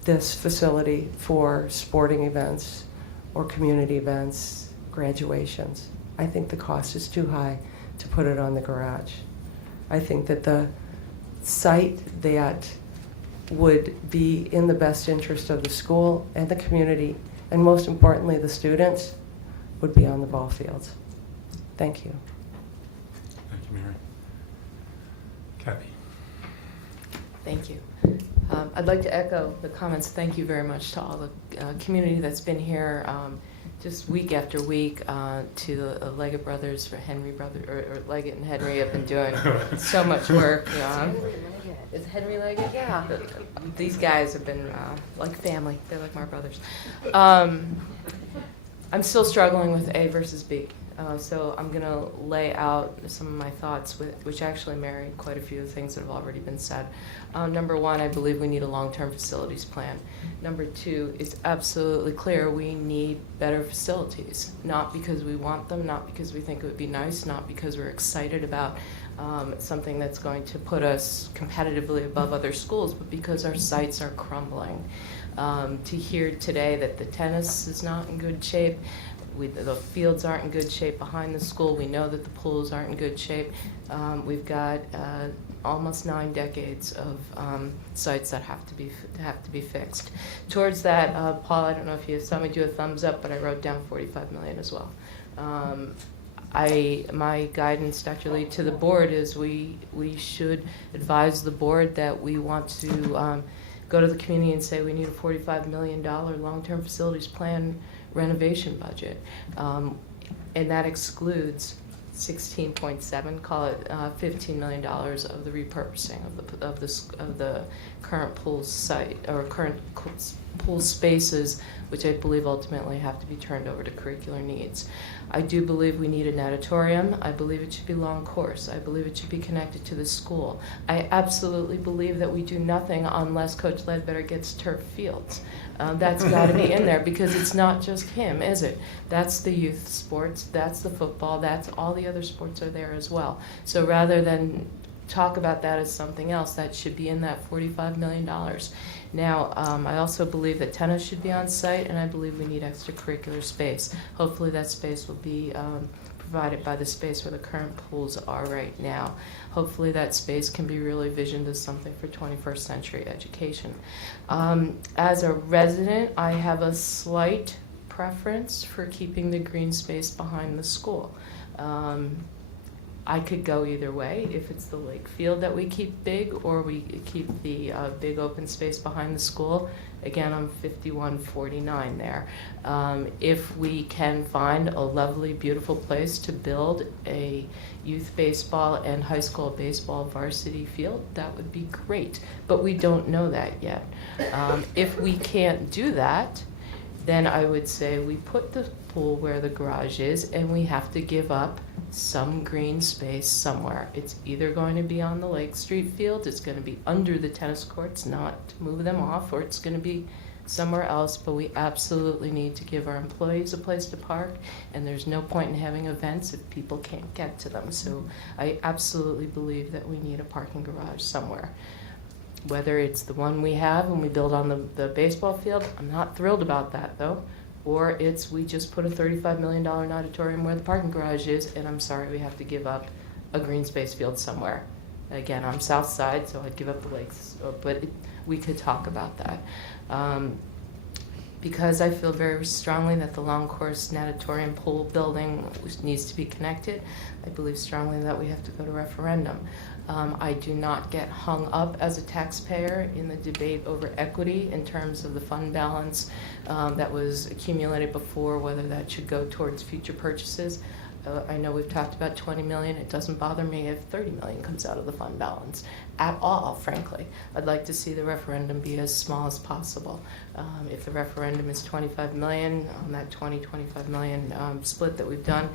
this facility for sporting events or community events, graduations. I think the cost is too high to put it on the garage. I think that the site that would be in the best interest of the school and the community, and most importantly the students, would be on the ball fields. Thank you. Thank you, Mary. Kathy. Thank you. I'd like to echo the comments. Thank you very much to all the community that's been here just week after week, to the Leggett brothers, or Leggett and Henry have been doing so much work. Is Henry Leggett? Yeah. These guys have been like family. They're like my brothers. I'm still struggling with A versus B. So I'm going to lay out some of my thoughts, which actually marry quite a few of the things that have already been said. Number one, I believe we need a long-term facilities plan. Number two, it's absolutely clear we need better facilities, not because we want them, not because we think it would be nice, not because we're excited about something that's going to put us competitively above other schools, but because our sites are crumbling. To hear today that the tennis is not in good shape, the fields aren't in good shape behind the school. We know that the pools aren't in good shape. We've got almost 9 decades of sites that have to be fixed. Towards that, Paul, I don't know if you saw me do a thumbs up, but I wrote down 45 million as well. My guidance, Dr. Lee, to the board is we should advise the board that we want to go to the community and say we need a $45 million long-term facilities plan renovation budget, and that excludes 16.7, call it $15 million of the repurposing of the current pool site or current pool spaces, which I believe ultimately have to be turned over to curricular needs. I do believe we need an auditorium. I believe it should be long course. I believe it should be connected to the school. I absolutely believe that we do nothing unless Coach Ledbetter gets turf fields. That's got to be in there because it's not just him, is it? That's the youth sports, that's the football, that's all the other sports are there as well. So rather than talk about that as something else, that should be in that $45 million. Now, I also believe that tennis should be on site, and I believe we need extracurricular space. Hopefully that space will be provided by the space where the current pools are right now. Hopefully that space can be really visioned as something for 21st century education. As a resident, I have a slight preference for keeping the green space behind the school. I could go either way, if it's the lake field that we keep big or we keep the big open space behind the school. Again, I'm 51-49 there. If we can find a lovely, beautiful place to build a youth baseball and high school baseball varsity field, that would be great. But we don't know that yet. If we can't do that, then I would say we put the pool where the garage is and we have to give up some green space somewhere. It's either going to be on the Lake Street field, it's going to be under the tennis courts, not to move them off, or it's going to be somewhere else, but we absolutely need to give our employees a place to park, and there's no point in having events if people can't get to them. So I absolutely believe that we need a parking garage somewhere. Whether it's the one we have when we build on the baseball field, I'm not thrilled about that though, or it's we just put a $35 million auditorium where the parking garage is, and I'm sorry, we have to give up a green space field somewhere. Again, I'm south side, so I'd give up the lakes, but we could talk about that. Because I feel very strongly that the long course natatorium pool building needs to be connected, I believe strongly that we have to go to referendum. I do not get hung up as a taxpayer in the debate over equity in terms of the fund balance that was accumulated before, whether that should go towards future purchases. I know we've talked about 20 million. It doesn't bother me if 30 million comes out of the fund balance at all, frankly. I'd like to see the referendum be as small as possible. If the referendum is 25 million on that 25 million split that we've done,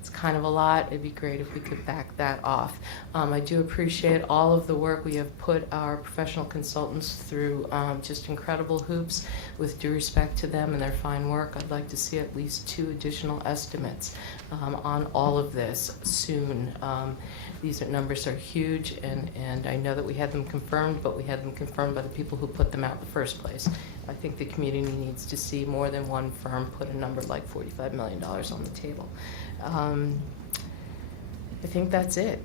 it's kind of a lot. It'd be great if we could back that off. I do appreciate all of the work. We have put our professional consultants through just incredible hoops. With due respect to them and their fine work, I'd like to see at least 2 additional estimates on all of this soon. These numbers are huge, and I know that we had them confirmed, but we had them confirmed by the people who put them out in the first place. I think the community needs to see more than one firm put a number like $45 million on the table. I think that's it.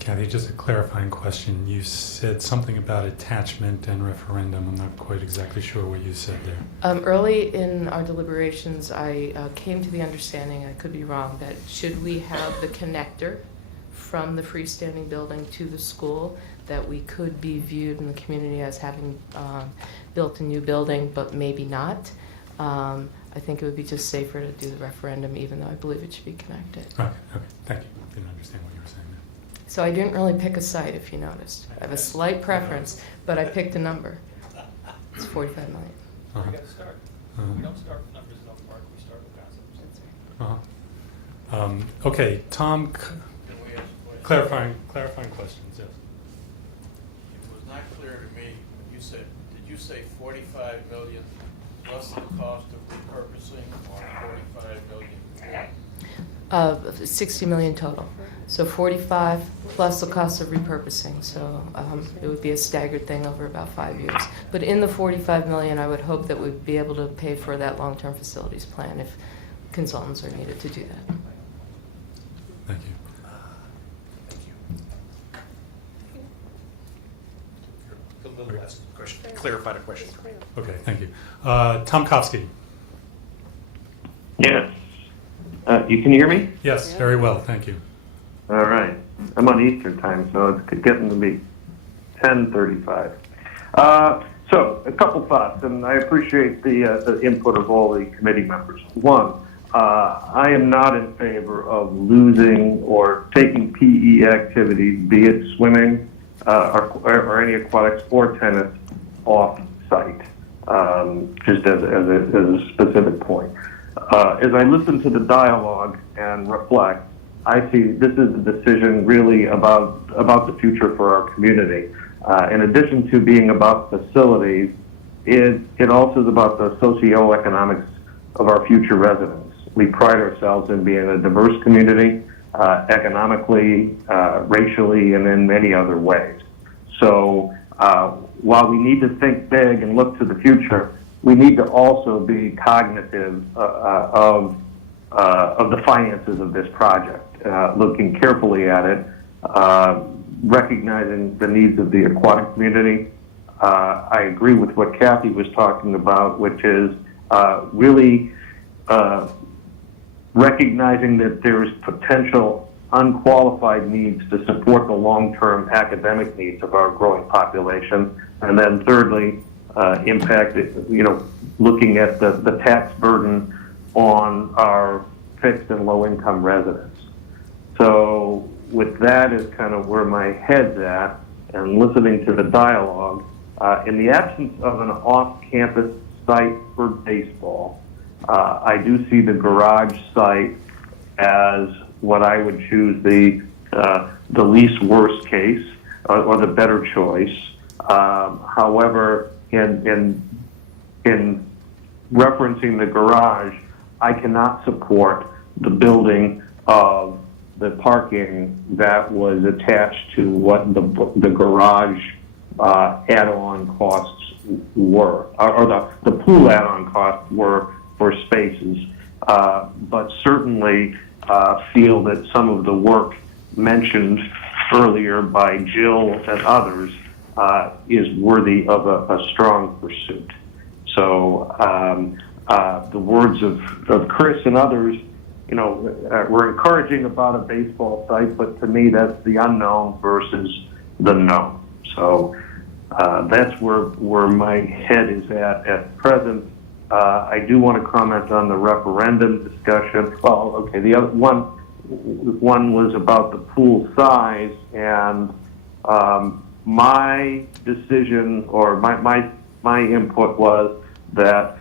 Kathy, just a clarifying question. You said something about attachment and referendum. I'm not quite exactly sure what you said there. Early in our deliberations, I came to the understanding, I could be wrong, that should we have the connector from the freestanding building to the school, that we could be viewed in the community as having built a new building, but maybe not. I think it would be just safer to do the referendum, even though I believe it should be connected. Okay, thank you. Didn't understand what you were saying there. So I didn't really pick a site, if you noticed. I have a slight preference, but I picked a number. It's 45 million. Uh-huh. We got to start. We don't start with numbers in Oak Park, we start with concepts. Okay, Tom, Can we ask a question? clarifying questions, yes. It was not clear to me, you said, did you say 45 million plus the cost of repurposing, or 45 million? 60 million total. So 45 plus the cost of repurposing. So it would be a staggered thing over about 5 years. But in the 45 million, I would hope that we'd be able to pay for that long-term facilities plan if consultants are needed to do that. Thank you. The little last question, clarify the question. Okay, thank you. Tom Kofsky. Yes. You can hear me? Yes, very well, thank you. All right. I'm on Eastern time, so it's getting to be 10:35. So a couple thoughts, and I appreciate the input of all the committee members. One, I am not in favor of losing or taking PE activities, be it swimming or any aquatics or tennis, off site, just as a specific point. As I listen to the dialogue and reflect, I see this is a decision really about the future for our community. In addition to being about facilities, it also is about the socioeconomics of our future residents. We pride ourselves in being a diverse community, economically, racially, and in many other ways. So while we need to think big and look to the future, we need to also be cognitive of the finances of this project, looking carefully at it, recognizing the needs of the aquatic community. I agree with what Kathy was talking about, which is really recognizing that there's potential unqualified needs to support the long-term academic needs of our growing population. And then thirdly, impact, looking at the tax burden on our fixed and low-income residents. So with that is kind of where my head's at, and listening to the dialogue. In the absence of an off-campus site for baseball, I do see the garage site as what I would choose the least worst case or the better choice. However, in referencing the garage, I cannot support the building of the parking that was attached to what the garage add-on costs were, or the pool add-on costs were for spaces, but certainly feel that some of the work mentioned earlier by Jill and others is worthy of a strong pursuit. So the words of Chris and others, we're encouraging about a baseball site, but to me that's the unknown versus the known. So that's where my head is at present. I do want to comment on the referendum discussion. Well, okay, the other one was about the pool size, and my decision or my input was that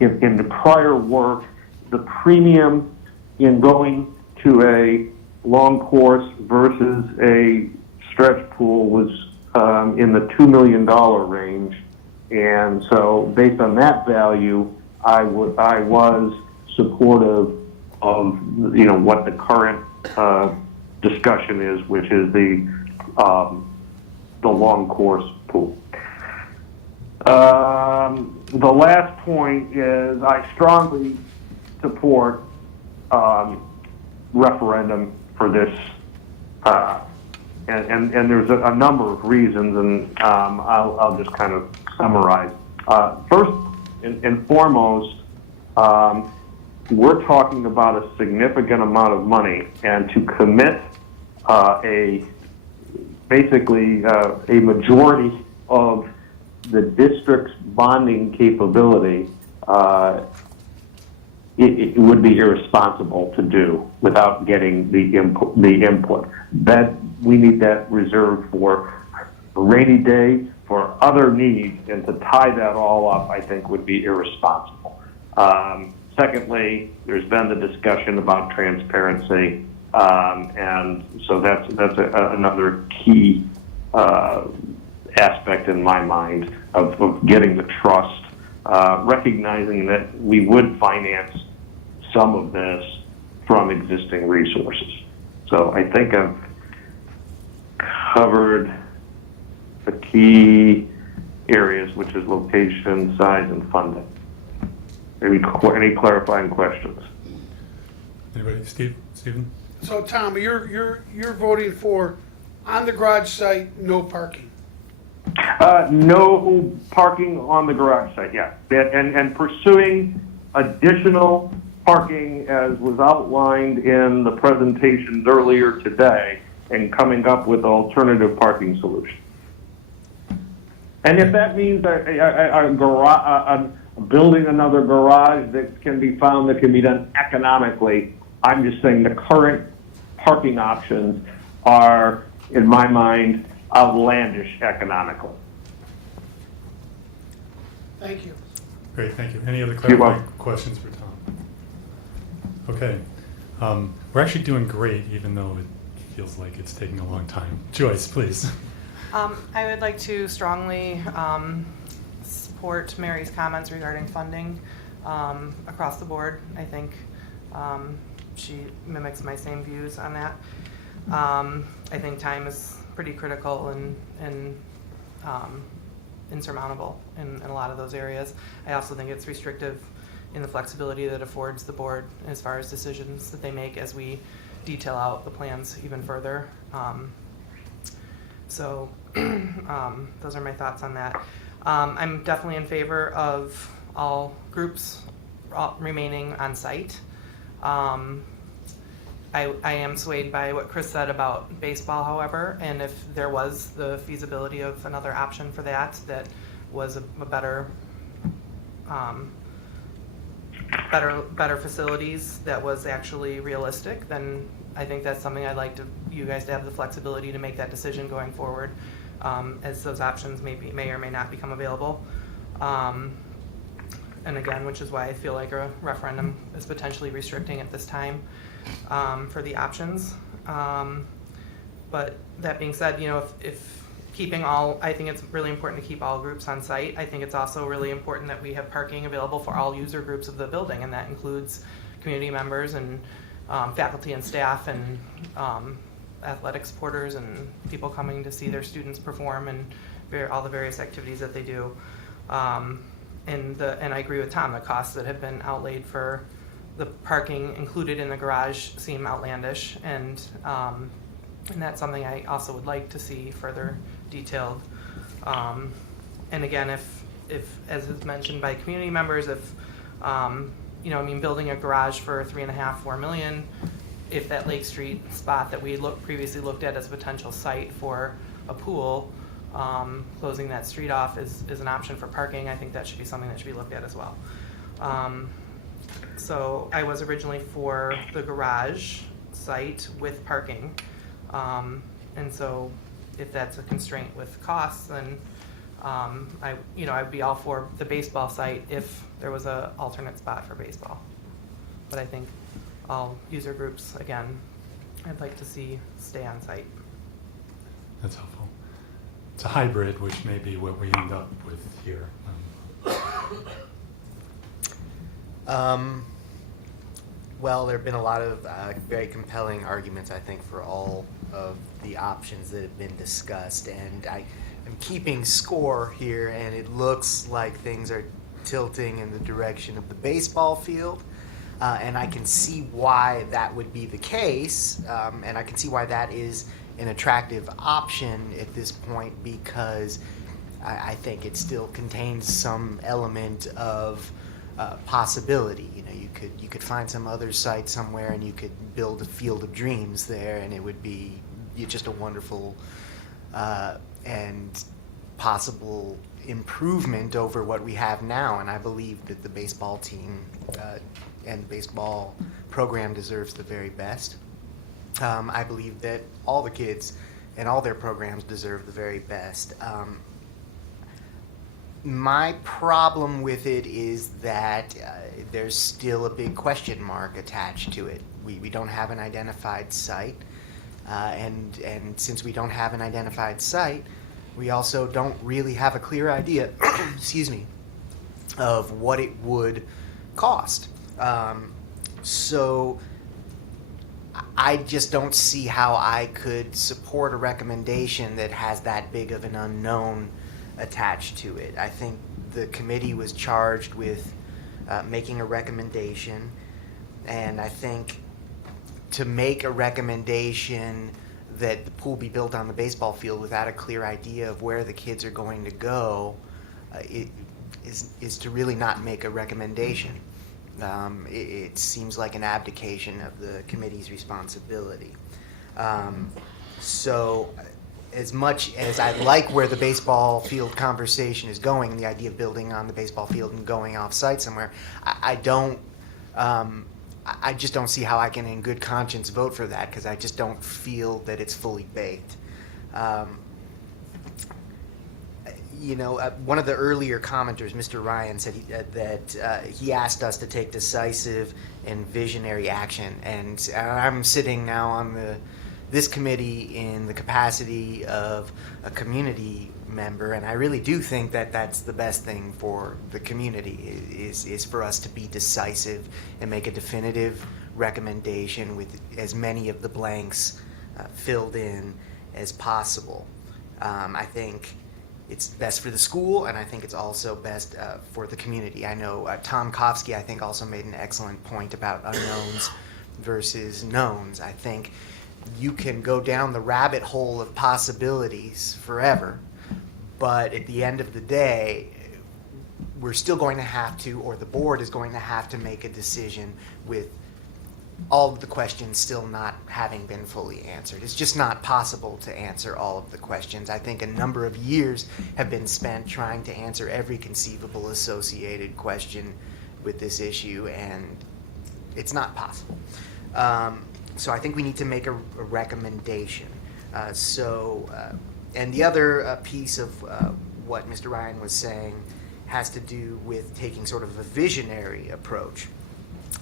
in the prior work, the premium in going to a long course versus a stretch pool was in the $2 million range. And so based on that value, I was supportive of, what the current discussion is, which is the long course pool. The last point is I strongly support referendum for this, and there's a number of reasons, and I'll just kind of summarize. First and foremost, we're talking about a significant amount of money, and to commit basically a majority of the district's bonding capability it would be irresponsible to do without getting the input. That we need that reserved for a rainy day, for other needs, and to tie that all up, I think, would be irresponsible. Secondly, there's been the discussion about transparency, and so that's another key aspect in my mind of getting the trust, recognizing that we would finance some of this from existing resources. So I think I've covered the key areas, which is location, size, and funding. Any clarifying questions? Anybody? Stephen? So Tom, you're voting for on the garage site, no parking. No parking on the garage site, yeah. And pursuing additional parking as was outlined in the presentations earlier today and coming up with alternative parking solutions. And if that means building another garage that can be found that can be done economically, I'm just saying the current parking options are, in my mind, outlandish economically. Thank you. Great, thank you. Any other You're clarifying welcome. questions for Tom? Okay. We're actually doing great, even though it feels like it's taking a long time. Joyce, please. I would like to strongly support Mary's comments regarding funding across the board. I think she mimics my same views on that. I think time is pretty critical and insurmountable in a lot of those areas. I also think it's restrictive in the flexibility that affords the board as far as decisions that they make as we detail out the plans even further. So those are my thoughts on that. I'm definitely in favor of all groups remaining on site. I am swayed by what Chris said about baseball, however, and if there was the feasibility of another option for that was a better facilities that was actually realistic, then I think that's something I'd like you guys to have the flexibility to make that decision going forward, as those options may or may not become available. And again, which is why I feel like a referendum is potentially restricting at this time for the options. But that being said, if keeping I think it's really important to keep all groups on site. I think it's also really important that we have parking available for all user groups of the building, and that includes community members and faculty and staff and athletic supporters and people coming to see their students perform and all the various activities that they do. And I agree with Tom, the costs that have been outlaid for the parking included in the garage seem outlandish, and that's something I also would like to see further detailed. And again, if as is mentioned by community members, building a garage for $3.5–4 million, if that Lake Street spot that we previously looked at as a potential site for a pool, closing that street off is an option for parking, I think that should be something that should be looked at as well. So I was originally for the garage site with parking, and so if that's a constraint with costs, then I'd be all for the baseball site if there was an alternate spot for baseball. But I think all user groups, again, I'd like to see stay on site. That's helpful. It's a hybrid, which may be what we end up with here. Well, there have been a lot of very compelling arguments, I think, for all of the options that have been discussed. And I'm keeping score here, and it looks like things are tilting in the direction of the baseball field. And I can see why that would be the case, and I can see why that is an attractive option at this point, because I think it still contains some element of possibility. You could find some other site somewhere, and you could build a field of dreams there, and it would be just a wonderful and possible improvement over what we have now. And I believe that the baseball team and baseball program deserves the very best. I believe that all the kids and all their programs deserve the very best. My problem with it is that there's still a big question mark attached to it. We don't have an identified site, and since we don't have an identified site, we also don't really have a clear idea, excuse me, of what it would cost. So I just don't see how I could support a recommendation that has that big of an unknown attached to it. I think the committee was charged with making a recommendation, and I think to make a recommendation that the pool be built on the baseball field without a clear idea of where the kids are going to go is to really not make a recommendation. It seems like an abdication of the committee's responsibility. So as much as I like where the baseball field conversation is going, the idea of building on the baseball field and going off site somewhere, I just don't see how I can in good conscience vote for that, because I just don't feel that it's fully baked. One of the earlier commenters, Mr. Ryan, said that he asked us to take decisive and visionary action, and I'm sitting now on this committee in the capacity of a community member, and I really do think that that's the best thing for the community is for us to be decisive and make a definitive recommendation with as many of the blanks filled in as possible. I think it's best for the school, and I think it's also best for the community. I know Tom Kofsky, I think, also made an excellent point about unknowns versus knowns. I think you can go down the rabbit hole of possibilities forever, but at the end of the day, we're still going to have to, or the board is going to have to make a decision with all of the questions still not having been fully answered. It's just not possible to answer all of the questions. I think a number of years have been spent trying to answer every conceivable associated question with this issue, and it's not possible. So I think we need to make a recommendation. And the other piece of what Mr. Ryan was saying has to do with taking sort of a visionary approach.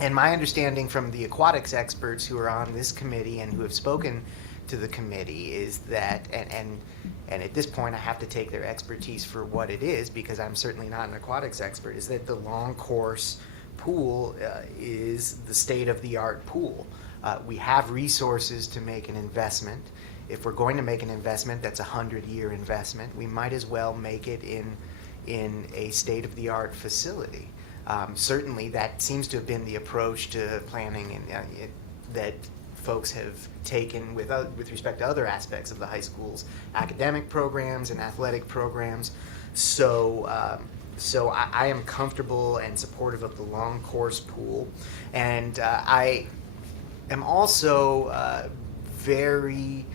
And my understanding from the aquatics experts who are on this committee and who have spoken to the committee is that, and at this point I have to take their expertise for what it is, because I'm certainly not an aquatics expert, is that the long course pool is the state-of-the-art pool. We have resources to make an investment. If we're going to make an investment that's a 100-year investment, we might as well make it in a state-of-the-art facility. Certainly that seems to have been the approach to planning that folks have taken with respect to other aspects of the high school's academic programs and athletic programs. So I am comfortable and supportive of the long course pool, and I am also very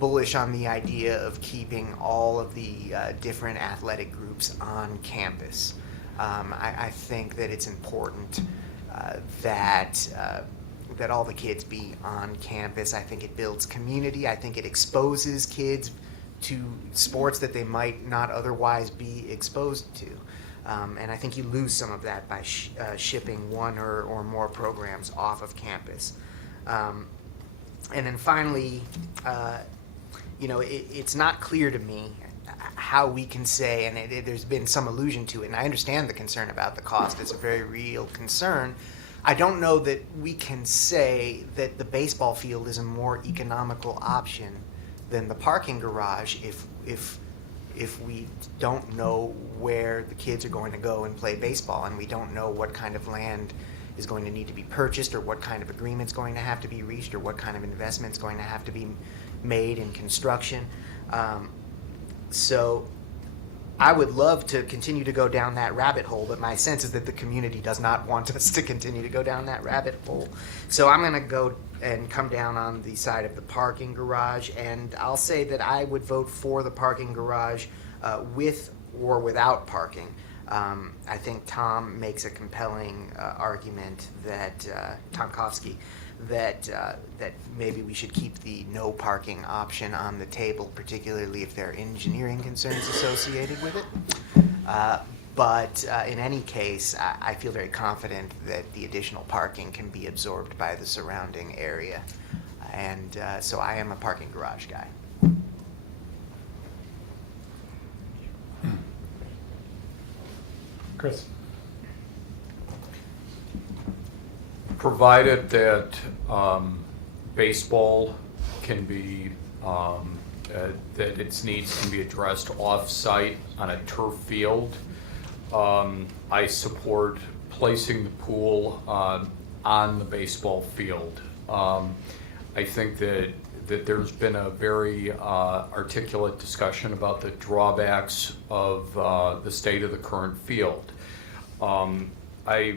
bullish on the idea of keeping all of the different athletic groups on campus. I think that it's important that all the kids be on campus. I think it builds community. I think it exposes kids to sports that they might not otherwise be exposed to. And I think you lose some of that by shipping one or more programs off of campus. And then finally, it's not clear to me how we can say, and there's been some allusion to it, and I understand the concern about the cost. It's a very real concern. I don't know that we can say that the baseball field is a more economical option than the parking garage if we don't know where the kids are going to go and play baseball, and we don't know what kind of land is going to need to be purchased, or what kind of agreement's going to have to be reached, or what kind of investment's going to have to be made in construction. So I would love to continue to go down that rabbit hole, but my sense is that the community does not want us to continue to go down that rabbit hole. So I'm going to go and come down on the side of the parking garage, and I'll say that I would vote for the parking garage with or without parking. I think Tom makes a compelling argument that Tom Kofsky, that maybe we should keep the no parking option on the table, particularly if there are engineering concerns associated with it. But in any case, I feel very confident that the additional parking can be absorbed by the surrounding area. And so I am a parking garage guy. Chris? Provided that baseball can be, that its needs can be addressed off-site on a turf field, I support placing the pool on the baseball field. I think that there's been a very articulate discussion about the drawbacks of the state of the current field. I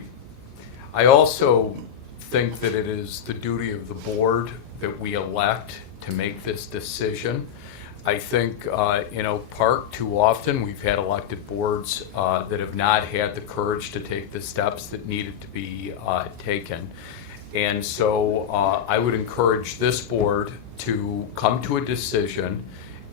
also think that it is the duty of the board that we elect to make this decision. I think in Oak Park, too often, we've had elected boards that have not had the courage to take the steps that needed to be taken. And so I would encourage this board to come to a decision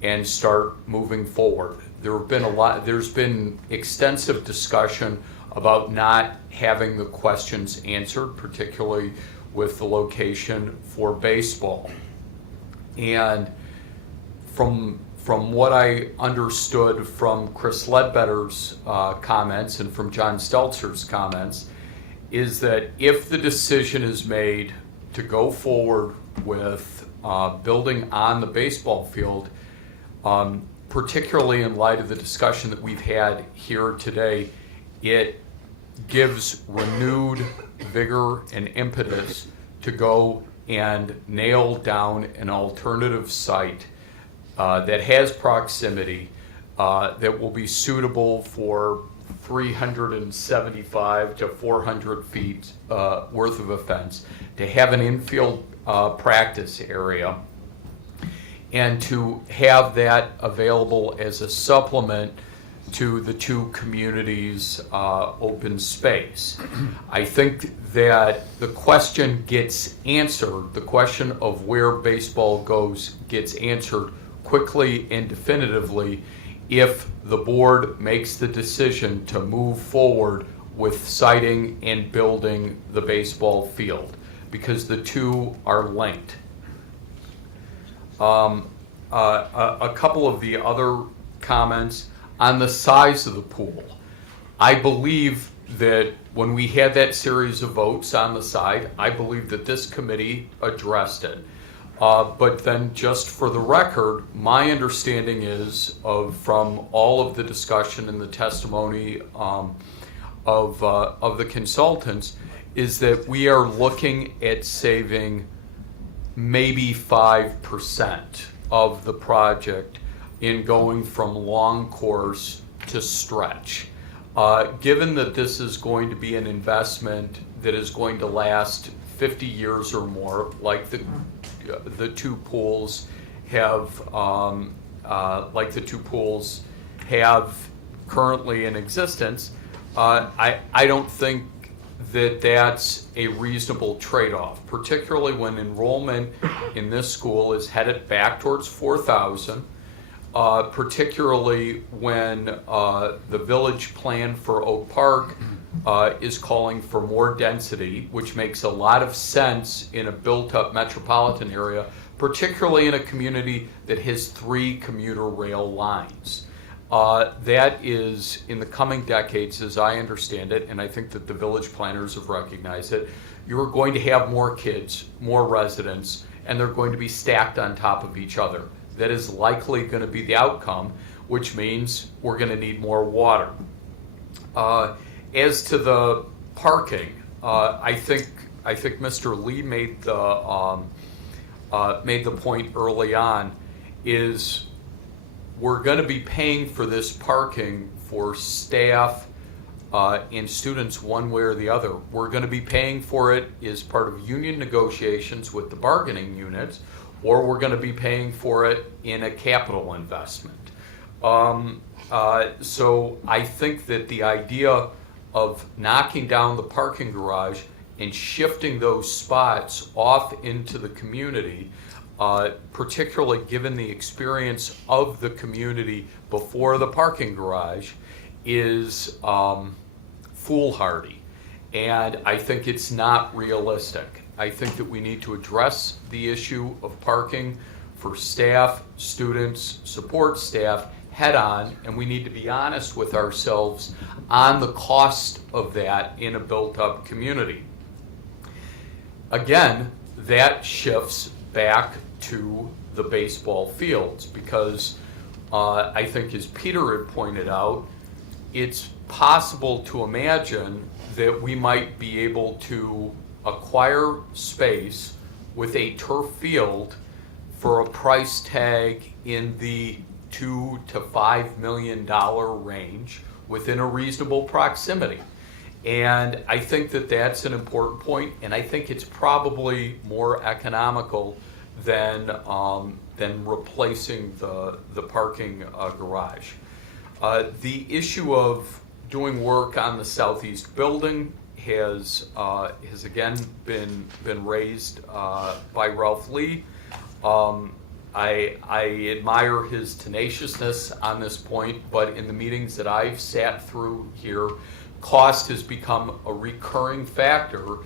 and start moving forward. There's been extensive discussion about not having the questions answered, particularly with the location for baseball. And from what I understood from Chris Ledbetter's comments and from John Stelzer's comments, is that if the decision is made to go forward with building on the baseball field, particularly in light of the discussion that we've had here today, it gives renewed vigor and impetus to go and nail down an alternative site that has proximity, that will be suitable for 375 to 400 feet worth of a fence, to have an infield practice area, and to have that available as a supplement to the two communities' open space. I think that the question gets answered, the question of where baseball goes gets answered quickly and definitively if the board makes the decision to move forward with siting and building the baseball field, because the two are linked. A couple of the other comments on the size of the pool. I believe that when we had that series of votes on the side, I believe that this committee addressed it. But then, just for the record, my understanding is from all of the discussion and the testimony of the consultants, is that we are looking at saving maybe 5% of the project in going from long course to stretch. Given that this is going to be an investment that is going to last 50 years or more, like the two pools have, currently in existence, I don't think that that's a reasonable trade-off, particularly when enrollment in this school is headed back towards 4,000. Particularly when the village plan for Oak Park is calling for more density, which makes a lot of sense in a built-up metropolitan area, particularly in a community that has 3 commuter rail lines. That is, in the coming decades, as I understand it, and I think that the village planners have recognized it, you're going to have more kids, more residents, and they're going to be stacked on top of each other. That is likely going to be the outcome, which means we're going to need more water. As to the parking, I think Mr. Lee made the point early on, is we're going to be paying for this parking for staff and students one way or the other. We're going to be paying for it as part of union negotiations with the bargaining units, or we're going to be paying for it in a capital investment. So I think that the idea of knocking down the parking garage and shifting those spots off into the community, particularly given the experience of the community before the parking garage, is foolhardy. And I think it's not realistic. I think that we need to address the issue of parking for staff, students, support staff head on, and we need to be honest with ourselves on the cost of that in a built-up community. Again, that shifts back to the baseball fields because I think, as Peter had pointed out, it's possible to imagine that we might be able to acquire space with a turf field for a price tag in the $2 to $5 million range within a reasonable proximity. And I think that that's an important point, and I think it's probably more economical than replacing the parking garage. The issue of doing work on the southeast building has again been raised by Ralph Lee. I admire his tenaciousness on this point, but in the meetings that I've sat through here, cost has become a recurring factor,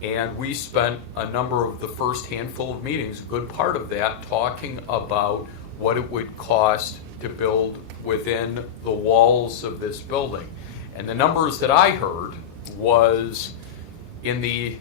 and we spent a number of the first handful of meetings, a good part of that, talking about what it would cost to build within the walls of this building. And the numbers that I heard was in the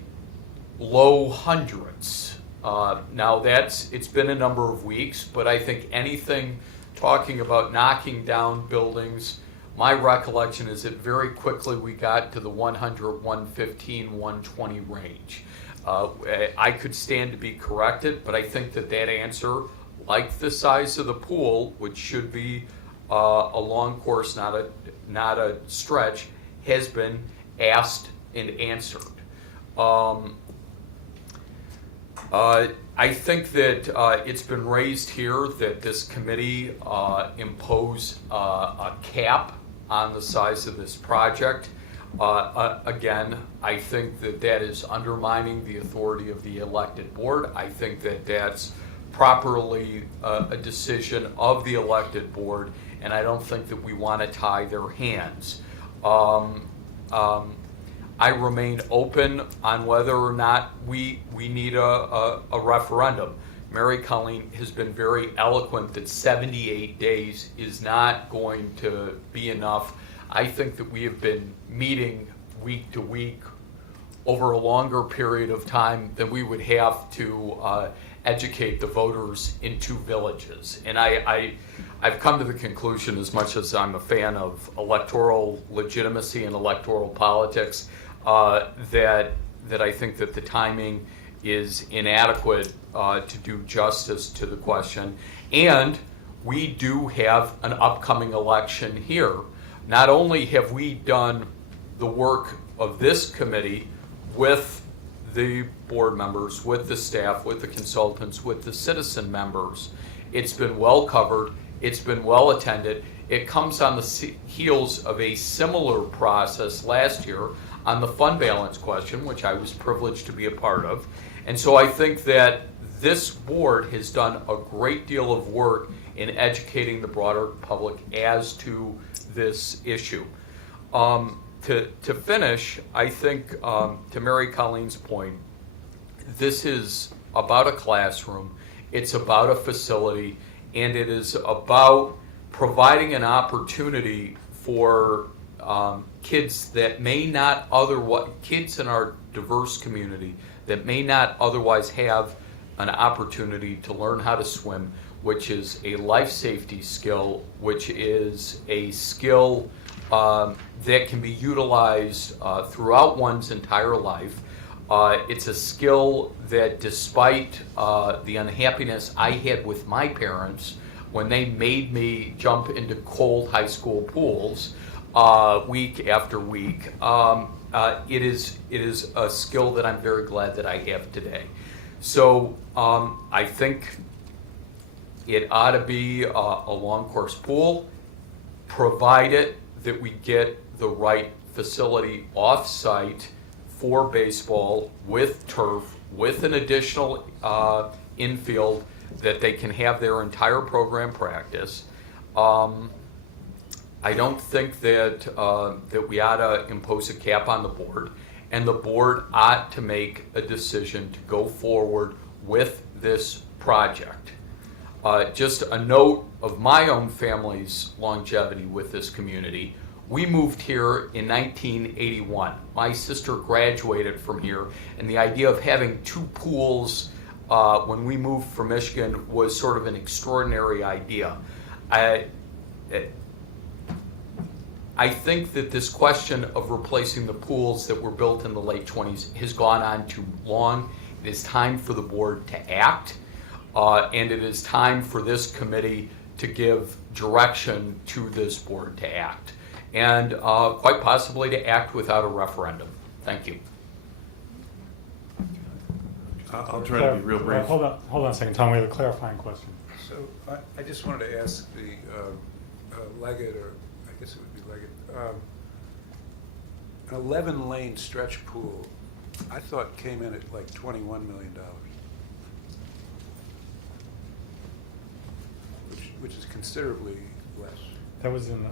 low hundreds. Now it's been a number of weeks, but I think anything talking about knocking down buildings, my recollection is that very quickly we got to the 100, 115, 120 range. I could stand to be corrected, but I think that answer, like the size of the pool, which should be a long course, not a stretch, has been asked and answered. I think that it's been raised here that this committee impose a cap on the size of this project. Again, I think that is undermining the authority of the elected board. I think that that's properly a decision of the elected board, and I don't think that we want to tie their hands. I remain open on whether or not we need a referendum. Mary Colleen has been very eloquent that 78 days is not going to be enough. I think that we have been meeting week to week over a longer period of time than we would have to educate the voters in two villages. And I've come to the conclusion, as much as I'm a fan of electoral legitimacy and electoral politics, that I think that the timing is inadequate to do justice to the question. And we do have an upcoming election here. Not only have we done the work of this committee with the board members, with the staff, with the consultants, with the citizen members, it's been well covered, it's been well attended. It comes on the heels of a similar process last year on the fund balance question, which I was privileged to be a part of. And so I think that this board has done a great deal of work in educating the broader public as to this issue. To finish, I think, to Mary Colleen's point, this is about a classroom, it's about a facility, and it is about providing an opportunity for kids that may not otherwise, kids in our diverse community that may not otherwise have an opportunity to learn how to swim, which is a life safety skill, which is a skill that can be utilized throughout one's entire life. It's a skill that, despite the unhappiness I had with my parents when they made me jump into cold high school pools week after week, it is a skill that I'm very glad that I have today. So I think it ought to be a long course pool. provided that we get the right facility off-site for baseball with turf, with an additional infield that they can have their entire program practice. I don't think that that we ought to impose a cap on the board, and the board ought to make a decision to go forward with this project. Just a note of my own family's longevity with this community. We moved here in 1981. My sister graduated from here, and the idea of having two pools when we moved from Michigan was sort of an extraordinary idea. I think that this question of replacing the pools that were built in the late 20s has gone on too long. It is time for the board to act, and it is time for this committee to give direction to this board to act, and quite possibly to act without a referendum. Thank you. I'll try to be real brief. Hold on a second, Tom. We have a clarifying question. So I just wanted to ask the Leggett, or I guess it would be Leggett, an 11-lane stretch pool, I thought came in at like $21 million, which is considerably less. That was an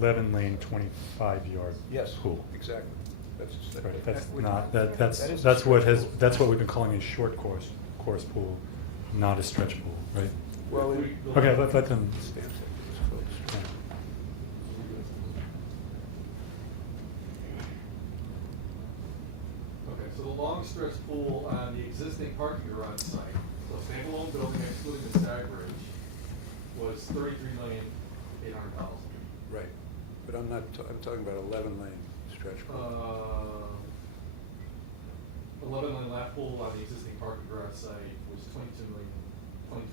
11-lane, 25-yard Yes, pool. exactly. That's Right, that's which- not, that that's is a that's what we've been calling a short course pool, not a stretch pool, right? Well, Okay, let them. Okay, so the long stretch pool on the existing parking garage site, so standalone building excluding the Stag Bridge, was $33,800,000. Right, but I'm talking about 11-lane stretch pool. 11-lane lap pool on the existing parking garage site was $22.4 million.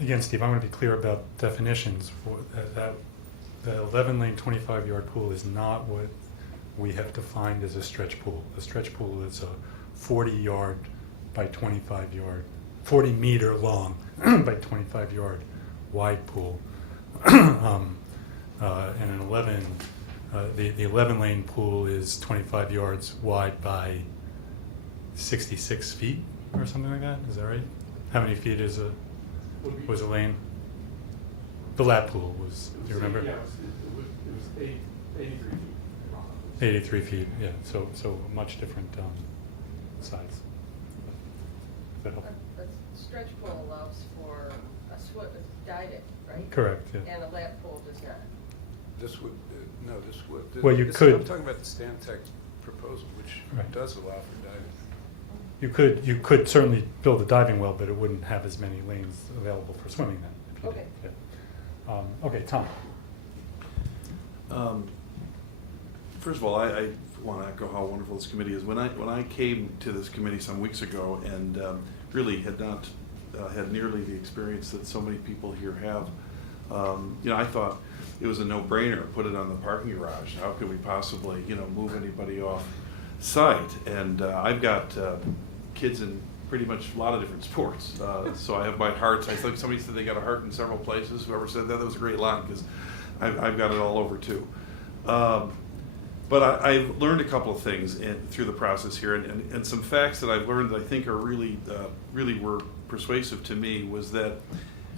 Again, Steve, I want to be clear about definitions. For that the 11-lane, 25-yard pool is not what we have defined as a stretch pool. A stretch pool is a 40-yard by 25-yard, 40-meter long by 25-yard wide pool. And an 11, the 11-lane pool is 25 yards wide by 66 feet or something like that. Is that right? How many feet is was a lane? The lap pool was. Do you remember? Yeah, it was 83 feet. 83 feet. Yeah. So a much different size. Does that help? A stretch pool allows for a diving, right? Correct. Yeah. And a lap pool does not. This would, no, this would. Well, you could. I'm talking about the Stantec proposal, which Right. does allow for diving. You could certainly build a diving well, but it wouldn't have as many lanes available for swimming then. If you Okay. did. Yeah. Okay, Tom. First of all, I want to echo how wonderful this committee is. When I came to this committee some weeks ago and really had not had nearly the experience that so many people here have, I thought it was a no-brainer. Put it on the parking garage. How could we possibly, move anybody off site? And I've got kids in pretty much a lot of different sports. So I have my hearts. I think somebody said they got a heart in several places. Whoever said that was a great line because I've got it all over too. But I've learned a couple of things through the process here, and some facts that I've learned that I think are really were persuasive to me was that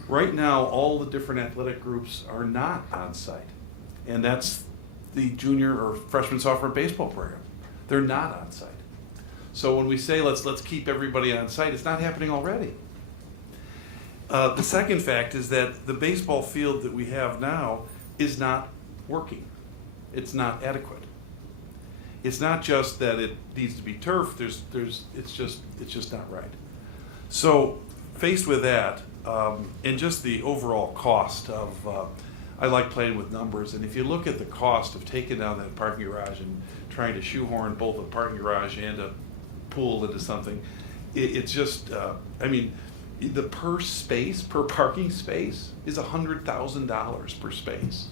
right now all the different athletic groups are not on site, and that's the junior or freshman sophomore baseball program. They're not on site. So when we say let's keep everybody on site, it's not happening already. The second fact is that the baseball field that we have now is not working. It's not adequate. It's not just that it needs to be turf. It's just not right. So faced with that, and just the overall cost of, I like playing with numbers. And if you look at the cost of taking down that parking garage and trying to shoehorn both a parking garage and a pool into something, it's just, the per parking space is $100,000 per space.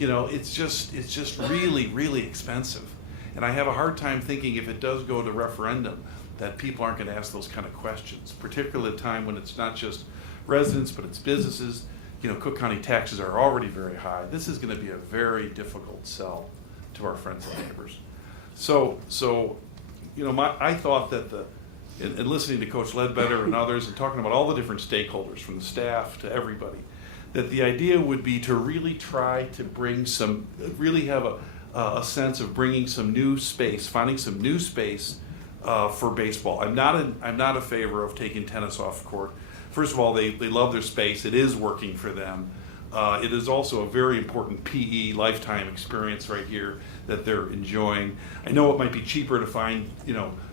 It's just really, really expensive. And I have a hard time thinking if it does go to referendum that people aren't going to ask those kind of questions, particularly at a time when it's not just residents, but it's businesses. Cook County taxes are already very high. This is going to be a very difficult sell to our friends and neighbors. So I thought that in listening to Coach Ledbetter and others and talking about all the different stakeholders, from the staff to everybody, that the idea would be to really try to really have a sense of bringing some new space, finding some new space for baseball. I'm not a favor of taking tennis off court. First of all, they love their space. It is working for them. It is also a very important PE lifetime experience right here that they're enjoying. I know it might be cheaper to find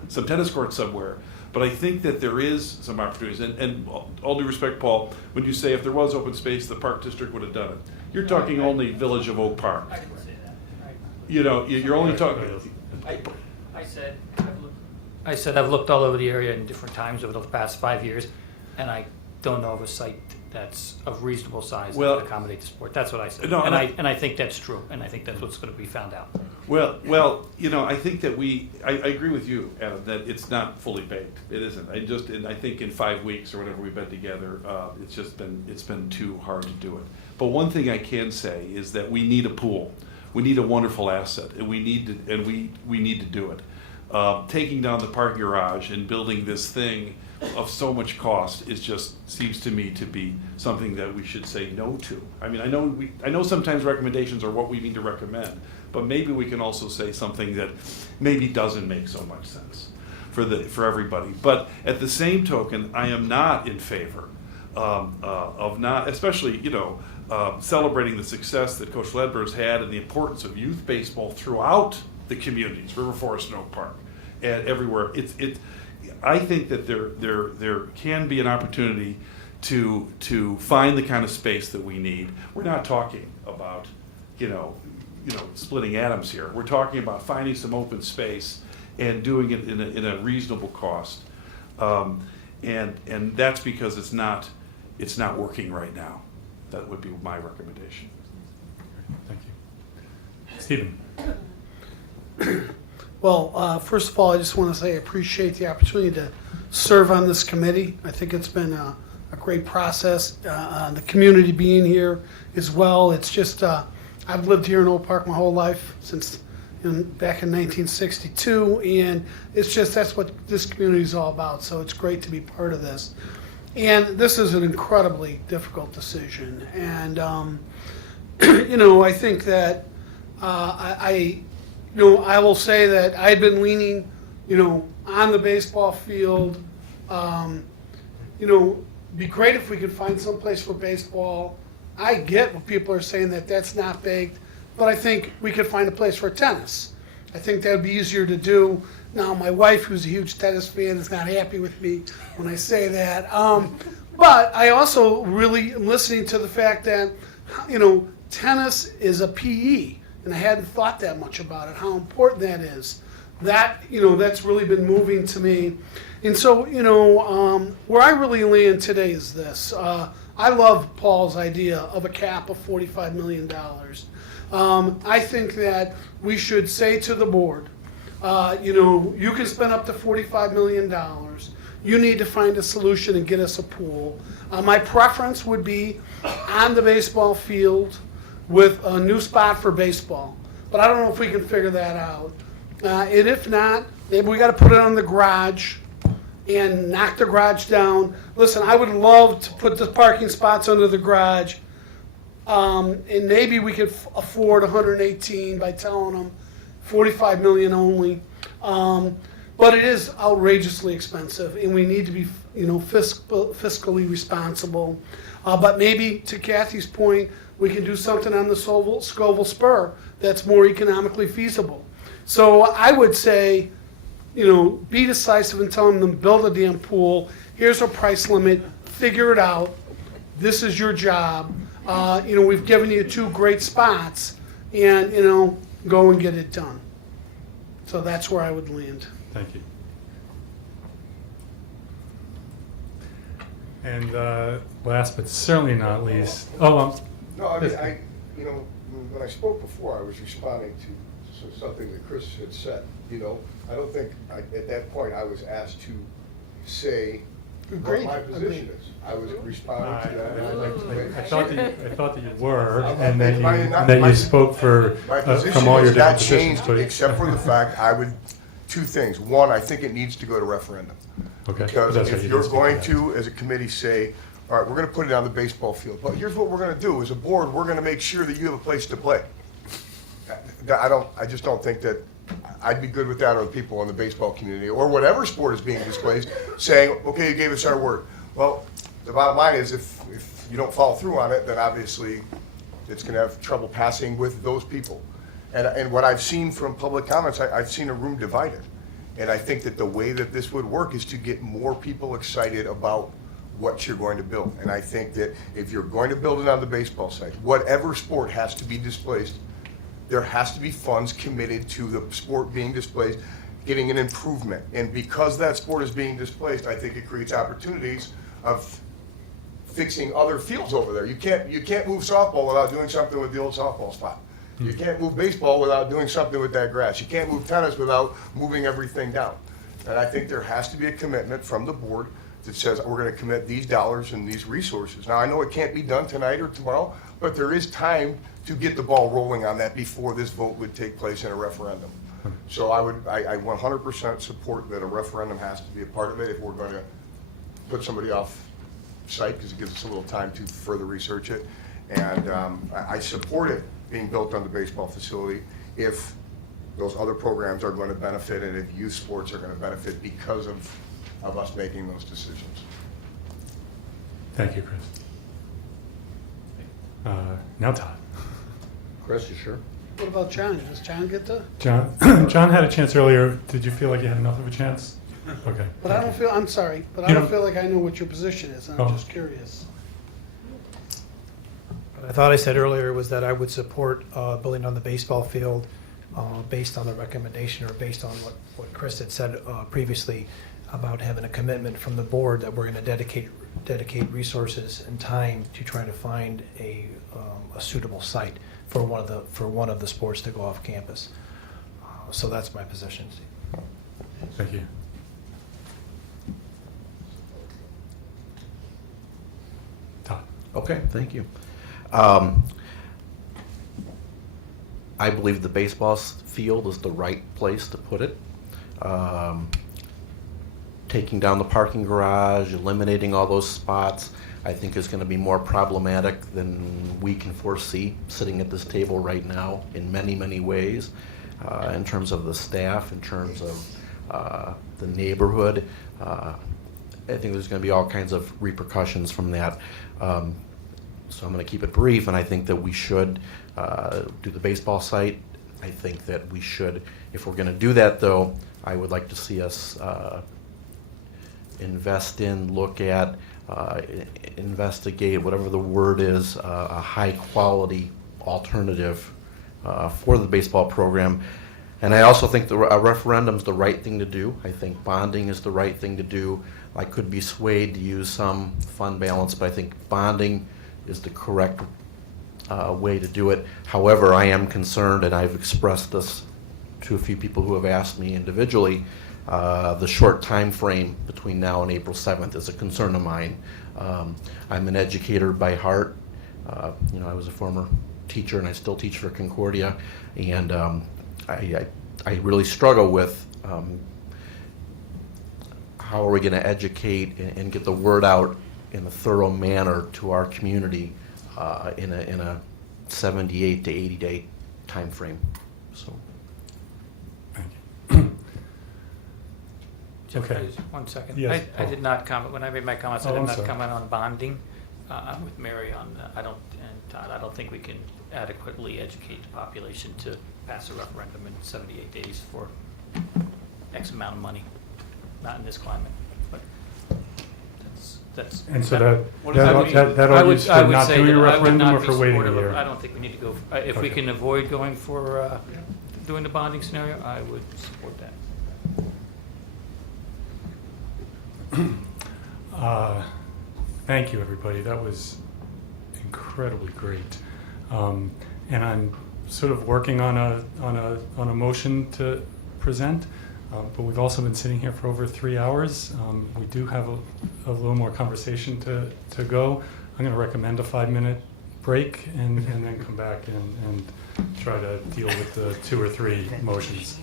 some tennis courts somewhere, but I think that there is some opportunities. And all due respect, Paul, when you say if there was open space, the Park District would have done it. You're talking only Village of Oak Park. I didn't say that. You're only talking. I said I've looked all over the area in different times over the past 5 years, and I don't know of a site that's of reasonable size that Well, would accommodate the sport. That's what I said. No, and and I think that's true, and I think that's what's going to be found out. Well, I think that I agree with you, Adam, that it's not fully baked. It isn't. I think in 5 weeks or whatever we've been together, it's been too hard to do it. But one thing I can say is that we need a pool. We need a wonderful asset, and we need to do it. Taking down the parking garage and building this thing of so much cost seems to me to be something that we should say no to. I mean, I know sometimes recommendations are what we need to recommend, but maybe we can also say something that maybe doesn't make so much sense for everybody. But at the same token, I am not in favor of not, especially celebrating the success that Coach Ledber's had and the importance of youth baseball throughout the communities, River Forest and Oak Park, and everywhere. I think that there can be an opportunity to find the kind of space that we need. We're not talking about splitting atoms here. We're talking about finding some open space and doing it in a reasonable cost, and that's because it's not working right now. That would be my recommendation. Thank you. Stephen. Well, first of all, I just want to say I appreciate the opportunity to serve on this committee. I think it's been a great process. The community being here as well. It's just, I've lived here in Oak Park my whole life since back in 1962, and it's just that's what this community is all about. So it's great to be part of this. And this is an incredibly difficult decision. And, I think that I will say that I've been leaning, on the baseball field. Be great if we could find some place for baseball. I get what people are saying that that's not baked, but I think we could find a place for tennis. I think that would be easier to do. Now, my wife, who's a huge tennis fan, is not happy with me when I say that. But I also really am listening to the fact that, tennis is a PE. And I hadn't thought that much about it, how important that is. That's really been moving to me. And so, where I really land today is this. I love Paul's idea of a cap of $45 million. I think that we should say to the board, you can spend up to $45 million. You need to find a solution and get us a pool. My preference would be on the baseball field with a new spot for baseball. But I don't know if we can figure that out. And if not, maybe we got to put it on the garage and knock the garage down. Listen, I would love to put the parking spots under the garage, and maybe we could afford 118 by telling them 45 million only. But it is outrageously expensive, and we need to be, fiscally responsible. But maybe, to Kathy's point, we can do something on the Scoville Spur that's more economically feasible. So I would say, be decisive in telling them build a damn pool. Here's a price limit. Figure it out. This is your job. We've given you 2 great spots, and go and get it done. So that's where I would land. Thank you. And last but certainly not least, No, I mean, when I spoke before, I was responding to something that Chris had said. I don't think at that point I was asked to say what my position is. I was responding to that. I thought that you were, and that My- you, not- that my- you spoke for, My from position all your has not different positions. changed, but- except for the fact I would, two things. One, I think it needs to go to referendum. Okay. Because That's right, if you you're did speak to going that. to, as a committee, say, all right, we're gonna put it on the baseball field, but here's what we're gonna do, as a board, we're gonna make sure that you have a place to play. I just don't think that, I'd be good with that, or the people in the baseball community, or whatever sport is being displayed, saying, okay, you gave us our word. Well, the bottom line is, if you don't follow through on it, then obviously it's gonna have trouble passing with those people. And what I've seen from public comments, I've seen a room divided. And I think that the way that this would work is to get more people excited about what you're going to build. And I think that if you're going to build it on the baseball side, whatever sport has to be displaced, there has to be funds committed to the sport being displaced, getting an improvement. And because that sport is being displaced, I think it creates opportunities of fixing other fields over there. You can't move softball without doing something with the old softball spot. You can't move baseball without doing something with that grass. You can't move tennis without moving everything down. And I think there has to be a commitment from the board that says, we're gonna commit these dollars and these resources. Now, I know it can't be done tonight or tomorrow, but there is time to get the ball rolling on that before this vote would take place in a referendum. So I 100% support that a referendum has to be a part of it if we're gonna put somebody off site, because it gives us a little time to further research it. And I support it being built on the baseball facility if those other programs are going to benefit and if youth sports are going to benefit because of us making those decisions. Thank you, Chris. Now Todd. Chris, you sure? What about John? Does John get to? John had a chance earlier. Did you feel like you had enough of a chance? Okay. But I don't feel, I'm sorry, but I You don't don't- feel like I know what your position is. I'm Oh. just curious. What I thought I said earlier was that I would support building on the baseball field based on the recommendation or based on what Chris had said previously about having a commitment from the board that we're going to dedicate resources and time to try to find a suitable site for one of the sports to go off campus. So that's my position. Thank you. Todd. Okay, thank you. I believe the baseball field is the right place to put it. Taking down the parking garage, eliminating all those spots, I think is going to be more problematic than we can foresee sitting at this table right now in many, many ways, in terms of the staff, in terms of the neighborhood. I think there's going to be all kinds of repercussions from that. So I'm going to keep it brief, and I think that we should do the baseball site. I think that we should, if we're going to do that, though, I would like to see us invest in, look at, investigate, whatever the word is, a high-quality alternative for the baseball program. And I also think a referendum is the right thing to do. I think bonding is the right thing to do. I could be swayed to use some fund balance, but I think bonding is the correct way to do it. However, I am concerned, and I've expressed this to a few people who have asked me individually, the short time frame between now and April 7th is a concern of mine. I'm an educator by heart. I was a former teacher, and I still teach for Concordia, and I really struggle with how are we going to educate and get the word out in a thorough manner to our community in a 78 to 80 day time frame. So. Jeff, Okay. just 1 second. Yes, I Paul. did not comment, when I made my comments, I Oh, did I'm not sorry. comment on bonding. I'm with Mary on, and Todd, I don't think we can adequately educate the population to pass a referendum in 78 days for X amount of money, not in this climate. But that's. And so What does that mean? that I would- argues I for would not say doing that a I would referendum not or be for waiting a supportive of- year? I don't think we need to go, if we Okay. can avoid going for, doing the bonding scenario, I would support that. Thank you, everybody. That was incredibly great. And I'm sort of working on a motion to present, but we've also been sitting here for over 3 hours. We do have a little more conversation to go. I'm going to recommend a 5-minute break and then come back and try to deal with the 2 or 3 motions.